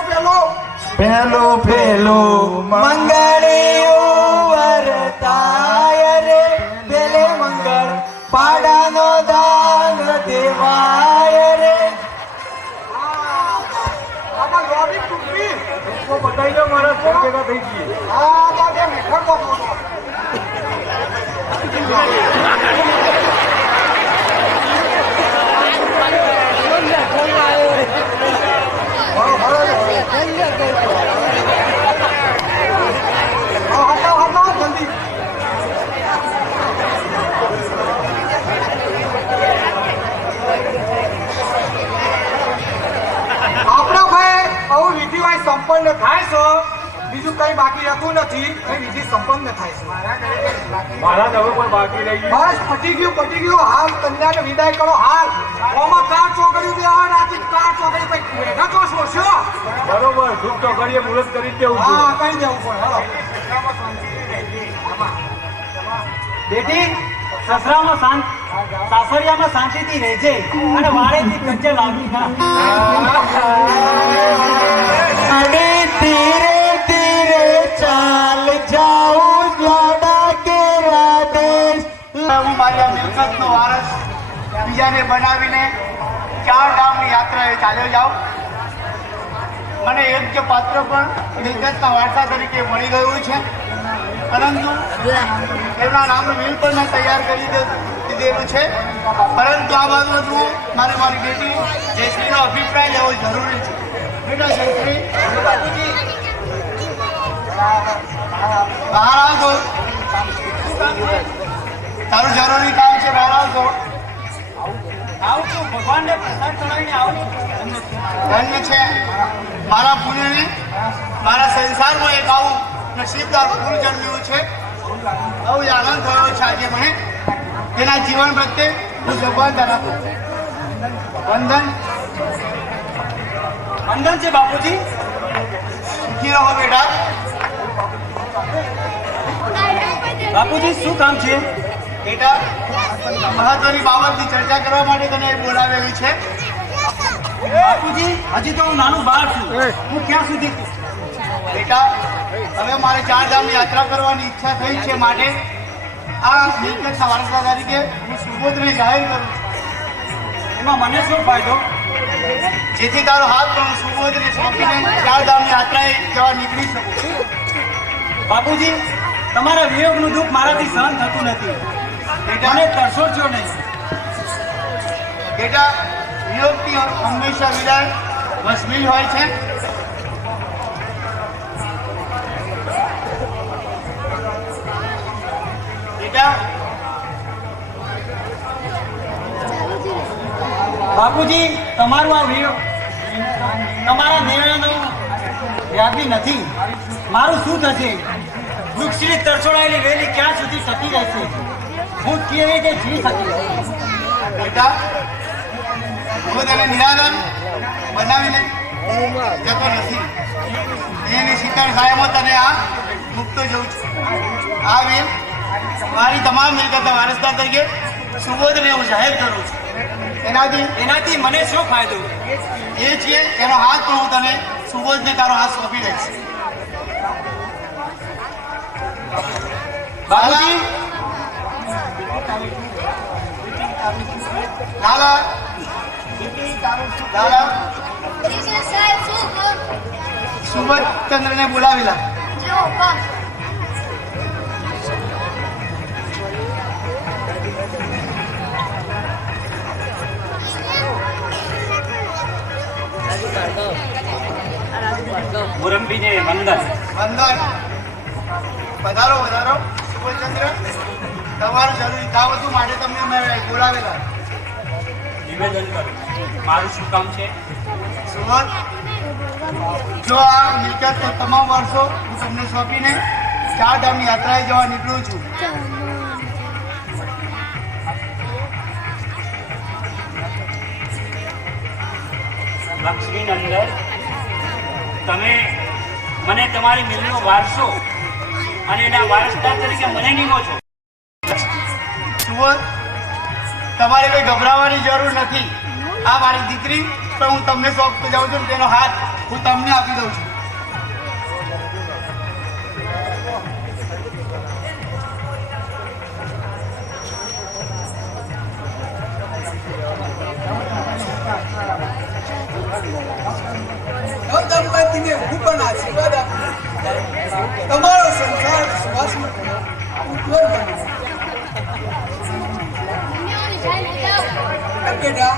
પહેલું પહેલું મંગળિયું વરતાય રે પેલે મંગળ પાડાનો દાન દેવાય રે આમાં લોબી ટૂંકી તો બતાવી દો, મારા ઘર ભેગા થઈ જઈએ. આ બાજે મીઠર બોલો હટાવો જલ્દી આપણા ભાઈ આવું વિધિ વાય સંપન્ન થાય છે બીજું કઈ બાકી રહેતું નથી કઈ વિધિ સંપન્ન થાય છે મારા હવે કોઈ બાકી રહી ગયું. બસ પટી ગયું હાલ કન્યાને વિદાય કરો હાલ ઓમાં કાર ચોકડી બે રાતી કાર ચોકડી પછી મેઘા તો શોષ્યો બરોબર, દુઃખ તો કરીએ મુહૂર્ત કરી જ દેવું હા છું. કઈ દેવું પડે બેટી સસરામાં શાંત સાસરિયામાં શાંતિથી રહેજે અને વાળેથી કંચે લાગી ના. અરે ધીરે ધીરે ચાલ જાઉં લાડા કે રાદેશ હું મારી આ મિલકતનો વારસ બીજાને બનાવીને 4 ધામની યાત્રાએ ચાલ્યો જાઉં. મને યોગ્ય પાત્ર પણ મિલકતના વારસા તરીકે મળી ગયું છે, પરંતુ એમના નામનું વિલ પણ મેં તૈયાર કરી દીધેલું છે. પરંતુ આ બાબતનું મારી બેટી જયશ્રીનો અભિપ્રાય લેવો જરૂરી છે. બેટા જયશ્રી બહાર આવજો, તારું જરૂરી કામ છે, બહાર આવજો. આવું છું ભગવાનને પ્રસાદ ચડાવીને આવું છું. ધન્ય છે મારા પુણ્યને મારા સંસારમાં એક આવું નસીબદાર ફૂલ જન્મ્યું છે. બહુ જ આનંદ થયો છે આજે મને. તેના જીવન પ્રત્યે હું જવાબદાર આપું. વંદન. વંદન છે બાપુજી. સુખી રહો બેટા. બાપુજી શું કામ છે? બેટા, મહત્વની બાબતની ચર્ચા કરવા માટે તને બોલાવેલી છે. બાપુજી હજી તો હું નાનું બાળ છું. હું ક્યાં સુધી બેટા, હવે મારે 4 ધામની યાત્રા કરવાની ઈચ્છા થઈ છે, માટે આ મિલકતના વારસદાર તરીકે હું સુબોધને જાહેર કરું છું. એમાં મને શું ફાયદો? જેથી તારો હાથ પણ હું સુબોધને સોંપીને 4 ધામની યાત્રાએ જવા નીકળી શકું. બાપુજી તમારા વિયોગનું દુઃખ મારાથી સહન થતું નથી. મને તરસોડજો નહીં. બેટા, વિયોગથી હંમેશા વિદાય વસમિલ હોય છે. બેટા, બાપુજી તમારું આ વિયોગ તમારા નિર્ણયનો વ્યાજબી નથી. મારું શું થશે? વૃક્ષની તરછોડાયેલી વેલી ક્યાં સુધી ટકી રહેશે? હું કેવી રીતે જીવી શકીશ? બેટા, હું તને નિરાધાર બનાવીને જતો નથી. એની શીતળ છાયામાં તને આ મૂકતો જઉં છું. આ વીર મારી તમામ મિલકતના વારસદાર તરીકે સુબોધને હું જાહેર કરું છું. એનાથી મને શું ફાયદો? એ છે એનો હાથ પણ હું તને સુબોધને તારો હાથ સોંપી દઈશ. બાપુજી લાલા, લાલા, સુબોધ ચંદ્રને બોલાવેલા. મુરંબીને વંદન. વંદન. પધારો પધારો સુબોધચંદ્ર. તમારું જરૂરી કામ હતું માટે તમને મેં બોલાવેલા. નિવેદન કરું. મારું શું કામ છે? સુબોધ, જો આ મિલકત તમામ વર્ષો હું તમને સોંપીને 4 ધામની યાત્રાએ જવા નીકળું છું. લક્ષ્મીનંદન, તમે મને તમારી મિલનો વારસો અને એના વારસદાર તરીકે મને નીમો છો. સુબોધ, તમારે કોઈ ગભરાવાની જરૂર નથી. આ મારી દીકરી પણ હું તમને સોંપતો જાઉં છું. તેનો હાથ હું તમને આપી દઉં છું. દંપતીને હું પણ આશીર્વાદ આપું. તમારો સંસાર સુવાસમાં ઉજ્જવળ બને. બેટા,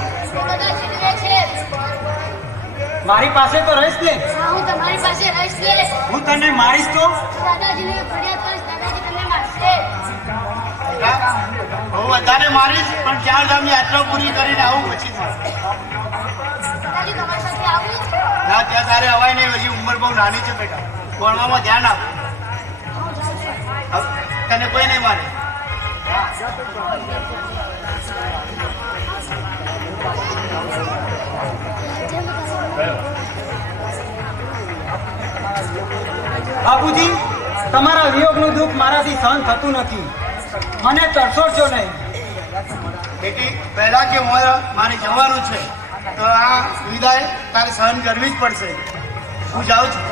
મારી પાસે તો રહીશ ને? હું તમારી પાસે રહીશ ને. હું તને મારીશ તો? દાદાજીને ફરિયાદ કરીશ, દાદાજી તમને મારશે. હું બધાને મારીશ, પણ 4 ધામની યાત્રા પૂરી કરીને આવું પછી જ. દાદાજી તમારી સાથે આવું. ના, ત્યાં તારે અવાય નહીં. હજી ઉંમર બહુ નાની છે બેટા. ભણવામાં ધ્યાન આપ. તને કોઈ નહીં મારે. બાપુજી તમારા વિયોગનું દુઃખ મારાથી સહન થતું નથી. મને તરસોડજો નહીં. બેટી, પહેલા કે મારે જવાનું છે, તો આ વિદાય તારે સહન કરવી જ પડશે. હું જાઉં છું.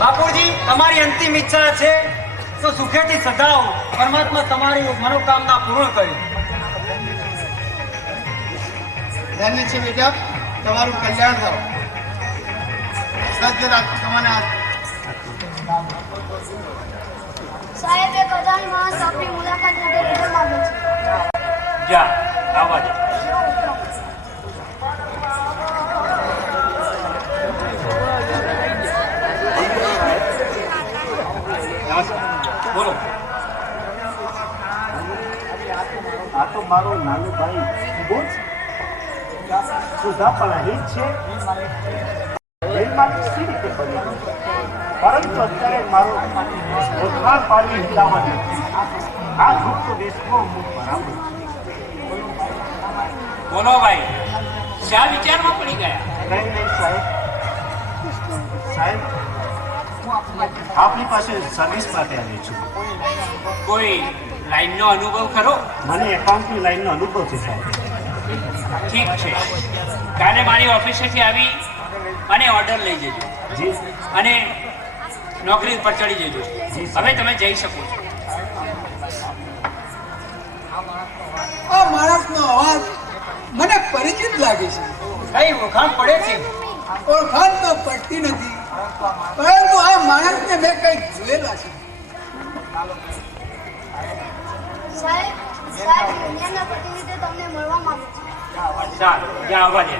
બાપુજી તમારી અંતિમ ઈચ્છા છે તો સુખેથી સદાઓ. પરમાત્મા તમારી મનોકામના પૂર્ણ કરી. ધન્ય છે બેટા, તમારું કલ્યાણ થાવ. સત્ય રાખો તમારે હાથ. સાહેબ એક અજાણી માણસ આપણી મુલાકાત માટે લેટર માંગે છે. જા, આવવા દે. નમસ્કાર. બોલો. આ તો મારો નાનો ભાઈ સુબોધ. સુધા પણ અહીં જ છે. રેલમાર્ગ સી રીતે બન્યું? પરંતુ અત્યારે મારો પોતાના પાલવી હિતામાં નથી. આ ગુપ્ત દેશમાં હું બરાબર છું. બોલો ભાઈ, શા વિચારમાં પડી ગયા? કંઈ નહીં સાહેબ. સાહેબ, આપની પાસે સર્વિસ માટે આવી છું. કોઈ લાઈનનો અનુભવ ખરો? મને એકાઉન્ટની લાઈનનો અનુભવ છે સાહેબ. ઠીક છે, કાલે મારી ઓફિસેથી આવી અને ઓર્ડર લઈ જજો જી અને નોકરી ઉપર ચડી જજો. હવે તમે જઈ શકો છો. આ માણસનો અવાજ મને પરિચિત લાગે છે. કઈ ઓળખાણ પડે છે? ઓળખાણ તો પડતી નથી, પરંતુ આ માણસને મેં કંઈક જોયેલા છે. સાહેબ દુનિયાના પ્રતિનિધિ તમને મળવા માંગે છે. ચાલો, જ્યાં આવવા દે.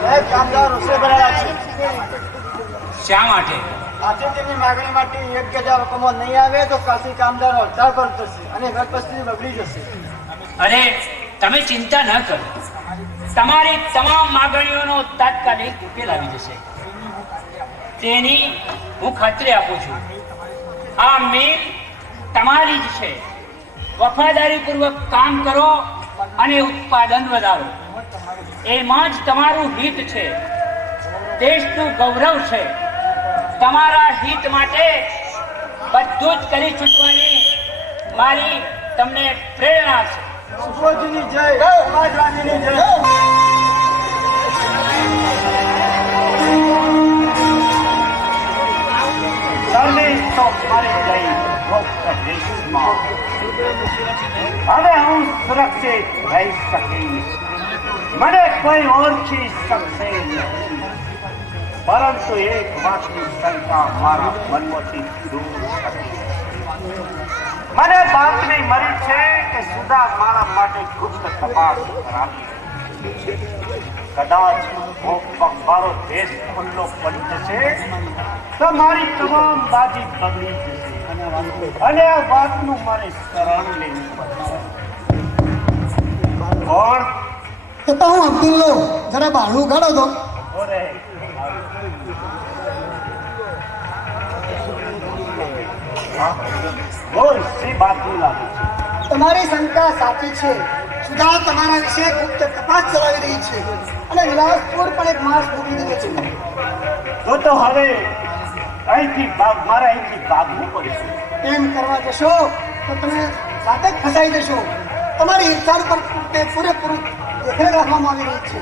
સાહેબ કામદાર રોષે ભરાયા છે. શા માટે? આજે તેમની માગણી માટે 1000 રકમો નહીં આવે તો કાશી કામદાર હડતાળ પર થશે અને ઘર પરિસ્થિતિ બગડી જશે. અરે તમે ચિંતા ન કરો, તમારી તમામ માગણીઓનો તાત્કાલિક ઉકેલ આવી જશે. તેની હું ખાતરી આપું છું. આ મિલ તમારી જ છે. વફાદારીપૂર્વક કામ કરો અને ઉત્પાદન વધારો. એમાં જ તમારું હિત છે, દેશનું ગૌરવ છે. તમારા હિત માટે બધું જ કરી છૂટવાની મારી તમને પ્રેરણા છે. સુબોધની જય, સમાજવાદીની જય. સર્વિસ તો મારી ગઈ મુક્ત દેશમાં. હવે હું સુરક્ષિત રહી શકીશ. મને કોઈ ઓળખી શકશે નહીં. પરંતુ એક વાતની શંકા મારા મનમાંથી દૂર થતી. મને બાતમી મળી છે કે સુધા મારા માટે ગુપ્ત તપાસ કરાવી. કદાચ મારો દેશ ખુલ્લો પડી જશે તો મારી તમામ બાજી બગડી જશે અને આ વાતનું મારે શરણ લેવું પડશે. કોણ? તો હું અબ્દુલ્લો, જરા બહારનું કાઢો તો. ઓરે બોલ, શી બાતમી લાગે છે? તમારી શંકા સાચી છે. સુધા તમારા વિશે ગુપ્ત તપાસ ચલાવી રહી છે અને વિલાસપુર પણ એક માસ મૂકી દીધો છે. તો હવે મારે અહીંથી ભાગવું પડશે. એમ કરવા જશો તો તમે જાતે જ ફસાઈ જશો. તમારી હિરસાર પર પૂરેપૂરું દેખરેખ રાખવામાં આવી રહી છે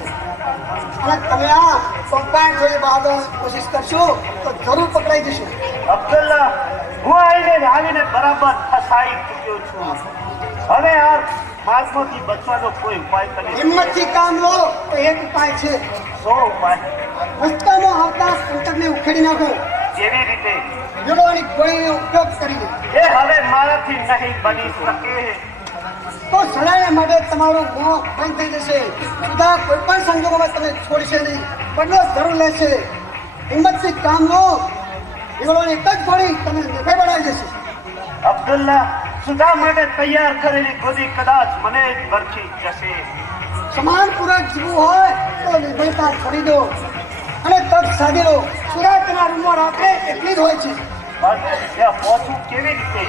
અને તમે આ કમ્પાઉન્ડ જોઈ બહાર કોશિશ કરશો તો જરૂર પકડાઈ જશો. અબ્દુલ્લા, હું આવીને બરાબર ફસાઈ ચૂક્યો છું. હવે આ માર્ગોથી બચવાનો કોઈ ઉપાય કરે? હિંમતથી કામ લો તો એક ઉપાય છે. સો ઉપાય? રસ્તામાં આવતા સ્કૂટરને ઉખેડી નાખો. કેવી રીતે? જોડવાની ગોળીનો ઉપયોગ કરીને. એ હવે મારાથી નહીં બની શકે. તો સદાય માટે તમારું મોં બંધ થઈ જશે. સુધા કોઈ પણ સંજોગોમાં તમે છોડશે નહીં, બદલો જરૂર લેશે. હિંમતથી કામ લો. જોડવાની એક જ ગોળી તમને નિર્ભય બનાવી જશે. અબ્દુલ્લા, સુધા માટે તૈયાર કરેલી ગોદી કદાચ મને જ બરખી જશે. સમાનપૂર્વક જીવવું હોય તો નિર્ભયતા છોડી દો અને તક સાધી લો. સુધા તેના રૂમમાં રાત્રે એટલી જ હોય છે. પણ ત્યાં પહોંચવું કેવી રીતે?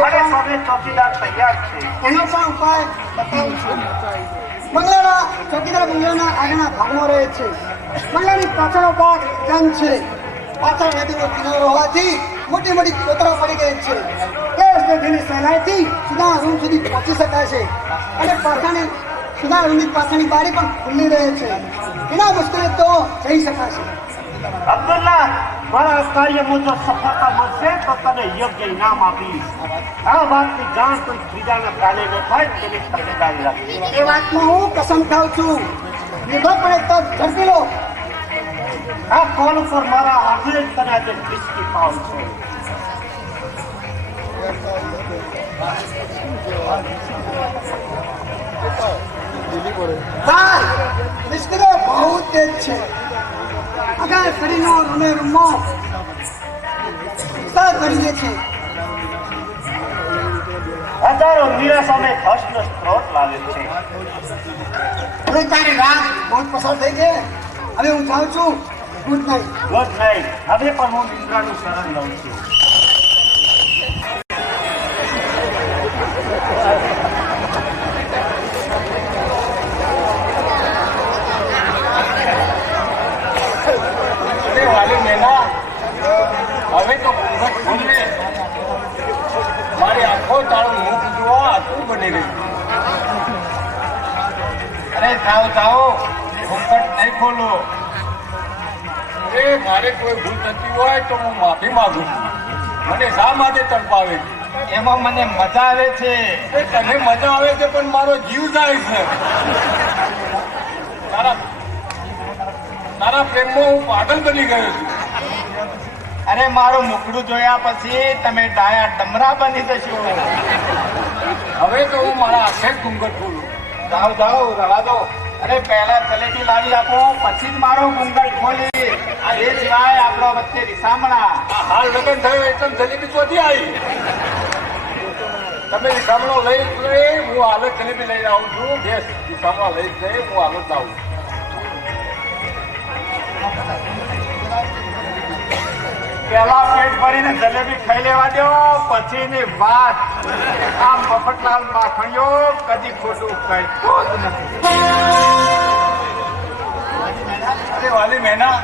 મારે સામે ચોકીદાર તૈયાર છે. એનો પણ ઉપાય બતાવું છું. બંગલાના ચોકીદાર બંગલાના આગળના ભાગમાં રહે છે. બંગલાની પાછળનો ભાગ જંગ છે. પાછળ નદીનો કિનારો હોવાથી મોટી મોટી કોતરા પડી ગઈ છે. એ રસ્તેથી સહેલાઈથી સુધા રૂમ સુધી પહોંચી શકાય છે અને પાછળની સુધા રૂમની પાછળની બારી પણ ખુલ્લી રહે છે. એના મુશ્કેલી તો જઈ શકાશે. અબ્દુલ્લા, મારા કાર્યમાં જો સફળતા મળશે તો તને યોગ્ય ઇનામ આપીશ. આ વાતની જાણ કોઈ બીજાને કાલે ન થાય તેની તકેદારી રાખી. એ વાતમાં હું કસમ ખાઉં છું. નિર્ભયપણે તો ઝડપી લો. આ કોલ ઉપર મારા આંગણે જ તને આજે બિસ્કી પાઉં છું. નિષ્ક્રિય બહુ તેજ છે. આગળ ફરીનો રૂમમાં કરીએ છીએ. હજારો નિરાશાને હર્ષનો સ્ત્રોત લાવે છે. હવે તારી રાત બહુ પસાર થઈ ગઈ. હવે હું જાઉં છું. Good night. Good night. હવે પણ હું નિંદ્રાનું શરણ લઉં છું. અરે વાલી મેના, હવે તો ઘૂંઘટ ખોલને. મારી આંખો તારું મુખ જોવા આતુર બની ગઈ. અરે જાઓ જાઓ, ઘૂંઘટ નહીં ખોલો. એ મારે કોઈ ભૂલ થતી હોય તો હું માફી માંગુ છું. મને શા માટે તડપાવે છે? એમાં મને મજા આવે છે. તને મજા આવે છે પણ મારો જીવ જાય છે. તારા પ્રેમમાં હું પાગલ બની ગયો છું. અરે મારું મુખડું જોયા પછી તમે ડાયા ડમરા બની જશો. હવે તો હું મારા આખે જ ઘૂંઘટ ખોલું. જાઓ જાઓ, રવા દો. અરે પહેલા જલેબી લાવી આપો, પછી જ મારો ઘૂંઘટ ખોલી. આ એ સિવાય આપણો વચ્ચે રીસામણા. હાલ લગ્ન થયો એટલે જલેબી શોધી આવી. તમે રીસામણો લઈ હું હાલ જ જલેબી લઈને આવું છું. બેસ, રીસામણા લઈ જઈ હું હાલ જ આવું. પેલા પેટ ભરીને જલેબી ખાઈ લેવા દો, પછીની વાત. આ મફતલાલ માખણીઓ કદી ખોટું કહેતો જ નથી. અરે વાલી મેના,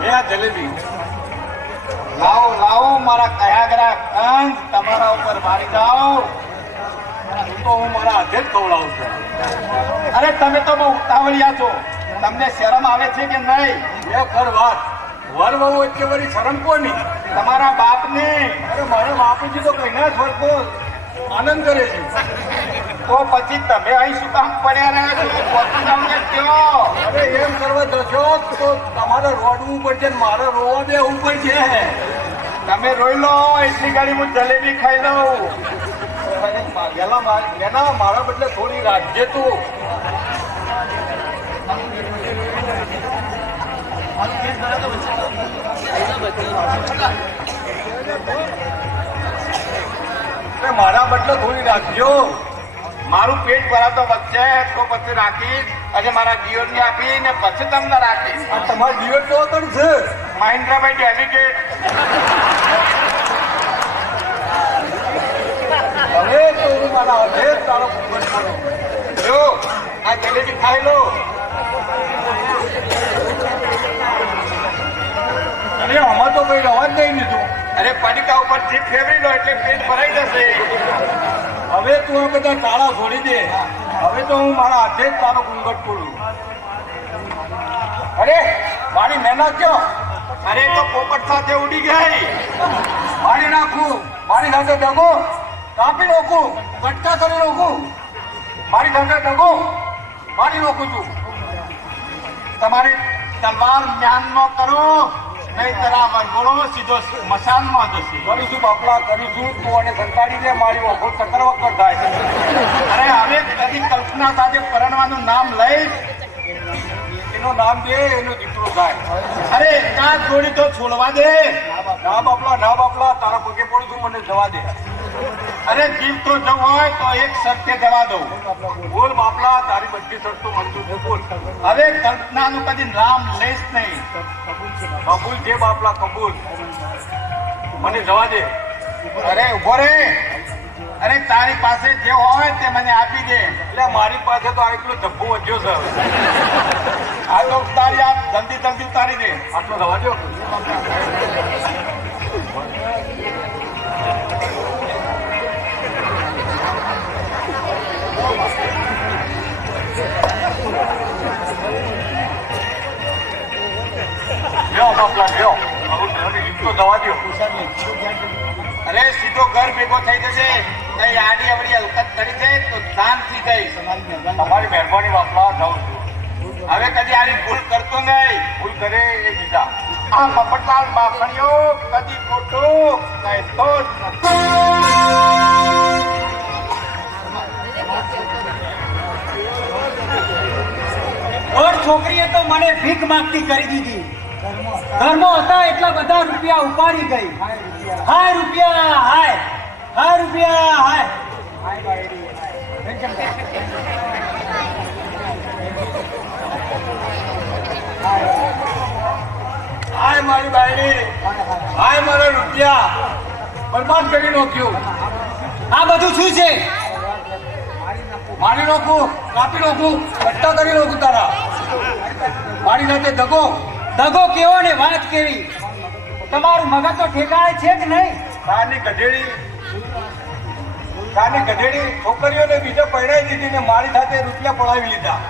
લે આ જલેબી. લાવો લાવો, મારા કયાગરા કંસ તમારા ઉપર મારી જાઓ તો હું મારા હાથે જ ખવડાવું છું. અરે તમે તો બહુ ઉતાવળિયા છો. તમને શરમ આવે છે કે નહીં? એ કર વાત. વર બહુ એટલે વળી શરમ કોની? તમારા બાપને. અરે મારા બાપુજી તો કઈ ના છોડતો આનંદ કરે છે. તો પછી તમે અહીં શું કામ પડ્યા રહ્યા છો? તમને કયો. અરે એમ કરવા જશો તો તમારે રોડવું પડશે ને મારે રોવા દેવું પડશે. તમે રોઈ લો, એટલી ગાડી હું જલેબી ખાઈ લઉં. એના મારા બદલે થોડી રાખજે તું. મારા બદલે થોડી રાખજો. મારું પેટ ભરાતો વચ્ચે તો પછી રાખીશ અને મારા દિયોર ને આપી ને પછી તમને રાખીશ. તમારા દિયોર તો પણ છે મહેન્દ્રભાઈ ડેલિકેટ. હવે તો હું મારા હદે તારો ઘૂંઘટ ખોલો. જો આ જલેબી ખાઈ લો. અરે આમાં તો કઈ રવા જ નહીં લીધું. અરે પડીકા ઉપર જીભ ફેરવી લો એટલે પેટ ભરાઈ જશે. હવે તું આ બધા તાળા છોડી દે. હવે તો હું મારા હાથે જ તારો ઘૂંઘટ ખોલું. અરે મારી મહેનત ક્યાં? અરે તો પોપટ સાથે ઉડી ગઈ. મારી નાખું, મારી સાથે ડગો કાપી નાખું, કટકા કરી નાખું. મારી સાથે ડગો મારી નાખું છું. તમારી તલવાર જ્ઞાન ન કરો, નહીં તરા વરઘોડો સીધો સ્મશાનમાં જશે. કરીશું બાપલા, કરીશું. તું અને સંતાડીને મારી ઓખો ચક્કર વક્કર થાય. અરે હવે કદી કલ્પના સાથે પરણવાનું નામ લઈશ, એનું નામ દે, એનો દીકરો થાય. અરે કાં છોડી તો છોડવા દે. ના બાપલા, ના બાપલા, તારા પગે પડું છું, મને જવા દે. અરે જીવ તો જવું હોય તો એક શરતે જવા દઉં. બોલ બાપલા, તારી બધી શરતો મંજૂર છે, બોલ. હવે કલ્પનાનું કદી નામ લઈશ નહીં. કબૂલ છે બાપલા, કબૂલ. મને જવા દે. અરે ઉભો રે. અરે તારી પાસે જે હોય તે મને આપી દે. એટલે મારી પાસે તો આટલો ધબ્બો વધ્યો છે. આ તો તારી આ જલ્દી જલ્દી ઉતારી દે. આટલો જવા દો. બાપલા લ્યો, તો જવા દો. અરે સીધો ઘર ભેગો થઈ જશે. કઈ આડી અવળી હલકત કરી છે તો શાંતિ થઈ. તમારી મહેરબાની બાપલા, જાઉં છું. હવે કદી આની ભૂલ કરતો નહીં. ભૂલ કરે એ બીજા. આ મફતલાલ માખણીઓ કદી ખોટું કહેતો જ નથી. ઓર છોકરીએ તો મને ભીખ માંગતી કરી દીધી. ઘરમાં હતા એટલા બધા રૂપિયા ઉપાડી ગઈ. હાય રૂપિયા, હાય હાય રૂપિયા, હાય. હાય મારી બાયડી, હાય મારા રૂપિયા બરબાદ કરી નાખ્યું. આ બધું શું છે? મારી નાખું, કાપી નાખું, કટ્ટા કરી નાખું તારા. મારી સાથે દગો. દગો કેવો ને વાત કેવી? તમારું મગજ તો ઠેકાણે છે કે નહીં? કાની ગઢેડી છોકરીઓને બીજે પરણાઈ દીધી ને મારી સાથે રૂપિયા પડાવી લીધા.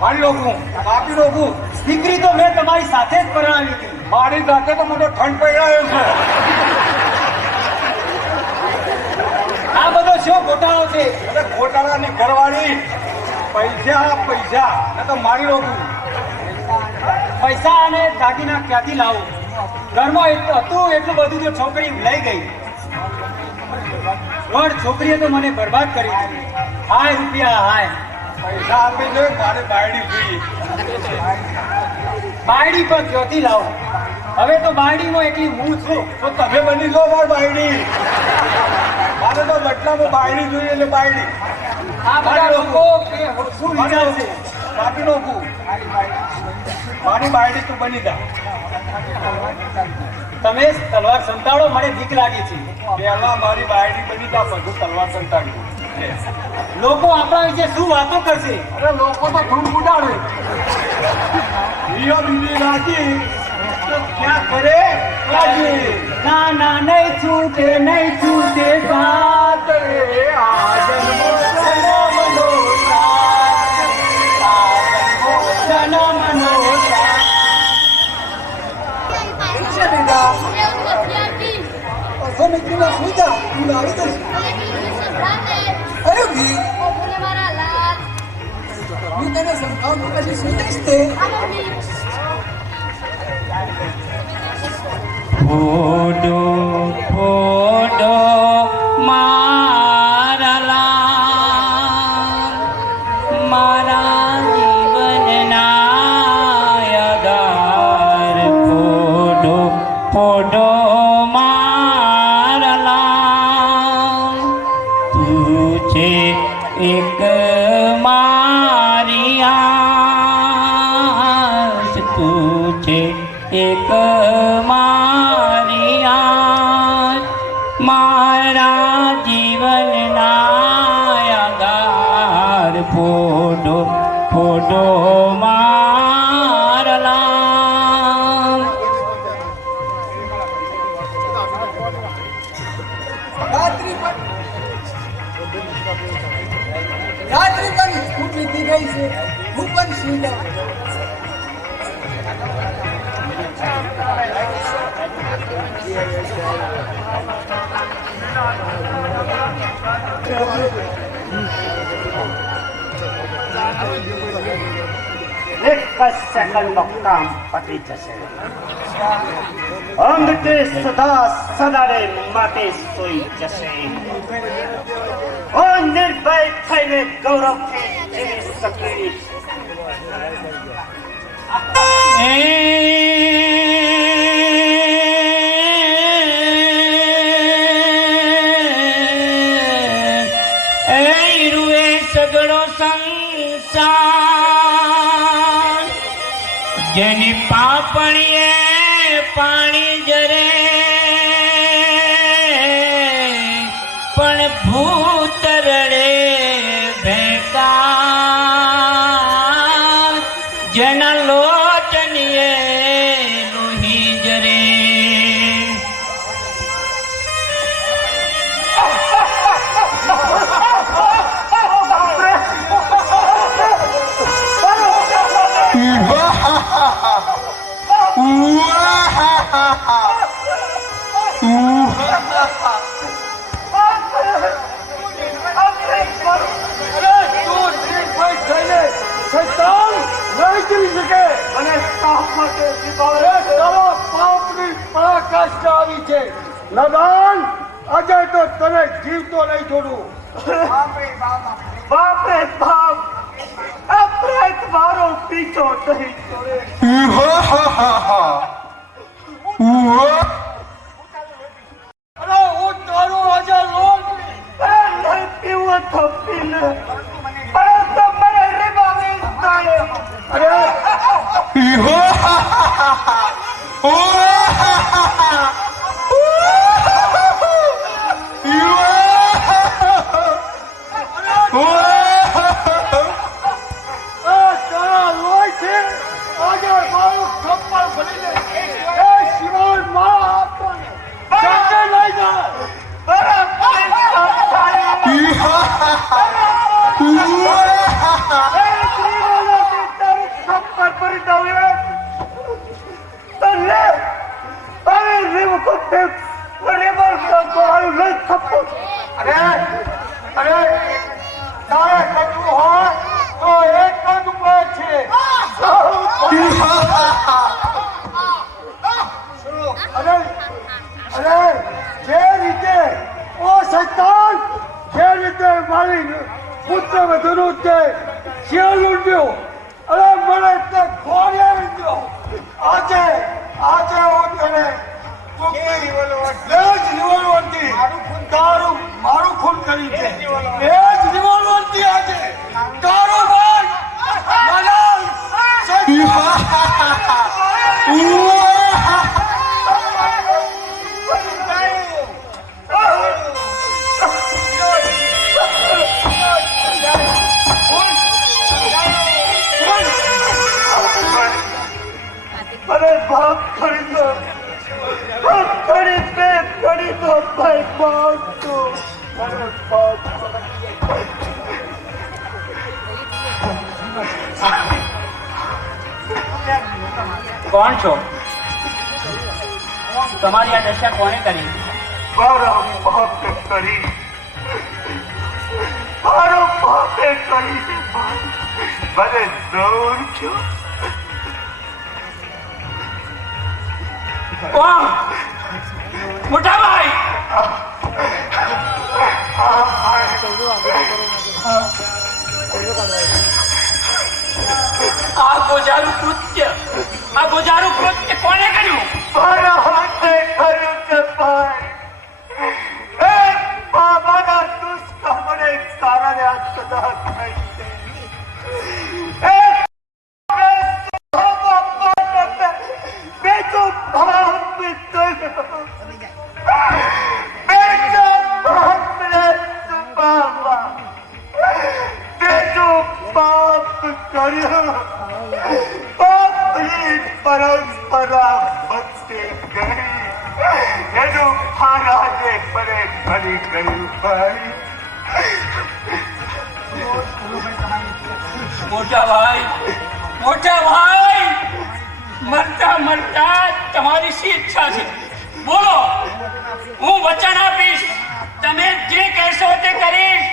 મારી નાખું, કાપી નાખું. દીકરી તો મેં તમારી સાથે જ પરણાવી હતી. મારી સાથે તો મોટો ઠંડ પડાયો છે. આ બધો શું ગોટાળો છે? અરે ગોટાળાની ઘરવાળી પૈસા ને તો મારી નાખું. પૈસા અને દાગીના ક્યાંથી લાવું? ઘરમાં હતું એટલું બધું તો છોકરી લઈ ગઈ. પણ છોકરીએ તો મને બરબાદ કરી દીધી. હાય રૂપિયા હાય. પૈસા આપી દે, મારે બાયડી જોઈએ. બાયડી પર ક્યાંથી લાવું? હવે તો બાયડીમાં એકલી હું છું. તો તમે બની જો મારી બાયડી. મારે તો બદલામાં બાયડી જોઈએ એટલે બાયડી. આ બધા લોકો કે શું વિચારશે? કાપી નાખું. મારી બાયડી તું બની જા. તમે તલવાર સંતાડો, મને બીક લાગી છે. પહેલા મારી બાયડી બની જા, બધું તલવાર સંતાડ્યું. લોકો આપણા વિશે શું વાતો કરશે? અરે લોકો તો ધૂમ ઉડાડે. રિયો બીજી રાખી તો ક્યાં કરે લાગી. ના ના નહીં છૂટે સાથ રે આ જન્મો જન્મનો સાથ. આ જન્મો જન્મનો સાથ. છે બેટા મેં નથી અસમે તું સુજા તું આવી દે અરે બી બોલે મારા લાલ હું તને સમજાવું પછી સુજાઈશ તે ફોડો ફોડો મારા લાલ, મારા જીવનના યાદાર. ફોડો ફોડો મારા લાલ, તું છે એક મારી આસ, તું છે એક મારી આસ, મારા જીવનના યાદાર. ફોડો ફોડો મારા લાલ. રાત્રિ પણ ખૂબ વીતી ગઈ છે હું પણ સુઈ જાઉં એક જ સેકન્ડમાં કામ પતી જશે. અંગ તે સદા સદાને માટે સોઈ જશે. ઓ નિર્ભય થઈને ગૌરવથી જીવી શકીશ. રૂએ સગળો સંસાર, જેની પાપણીએ પાણી જરે, પણ ભૂત રડે ભેકા, જેના લોચનીએ લોહી જરે. લગન આજે તો તને જીવતો નહીં છોડું. બાપ રે બાપ, આ પ્રેત મારો પીછો નહીં છોડે. અરે હું તારું આજે લોન ગયો અરે મને તે ખોરી ગયો આજે હું તને મારું ખૂન કરી છે એ જ રિવોલ્વરથી આજે તારો ભાઈ અરે બાપ કરી દો ભાઈ બાપ તો અરે બાપ કોણ છો? તમારી આ દશા કોણે કરી? મારા બાપે કરી મને દોર છો કોણ? મોટા ભાઈ આ ગોજારું કૃત્ય કોને કર્યું? મારા હાથે કર્યું છે ભાઈ એક બાબાના દુષ્કર્મને કારણે આ સજા થઈ છે પરંપરા બચતી ગઈ એનું મહારાજે મને કરી ગયું ભાઈ મોટા ભાઈ મરતા તમારી શી ઈચ્છા છે? બોલો, હું વચન આપીશ, તમે જે કહેશો તે કરીશ,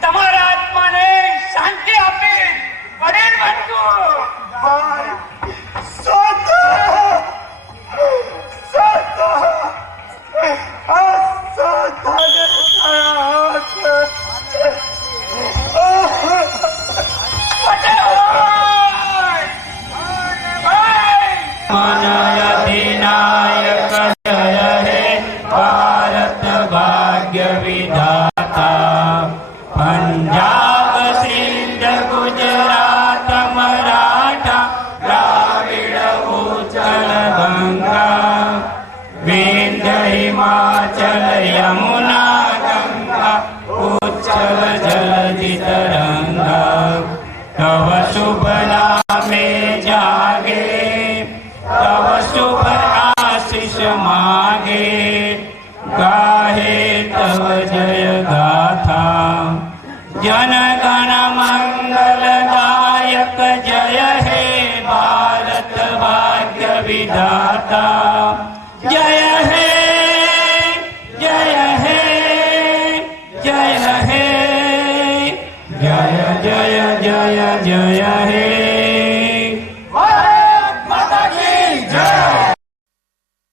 તમારા આત્માને શાંતિ આપીશ. વડીલ બનજો. ભાઈ અધિનાયક જય હે ભારત ભાગ્ય વિધાતા પંજાબ સિંધ ગુજરાત મરાઠા દ્રાવિડ ઉત્કળ ગંગા વિંધ્ય હિમાચલ યમુના ગંગા ઉચ્ચલ જલધિ તરંગા તવ શુભ નામે જાગે तव शुभ आशीष मागे गाहे तव जय गाथा जन गण मंगल दायक जय हे भारत भाग्य विधाता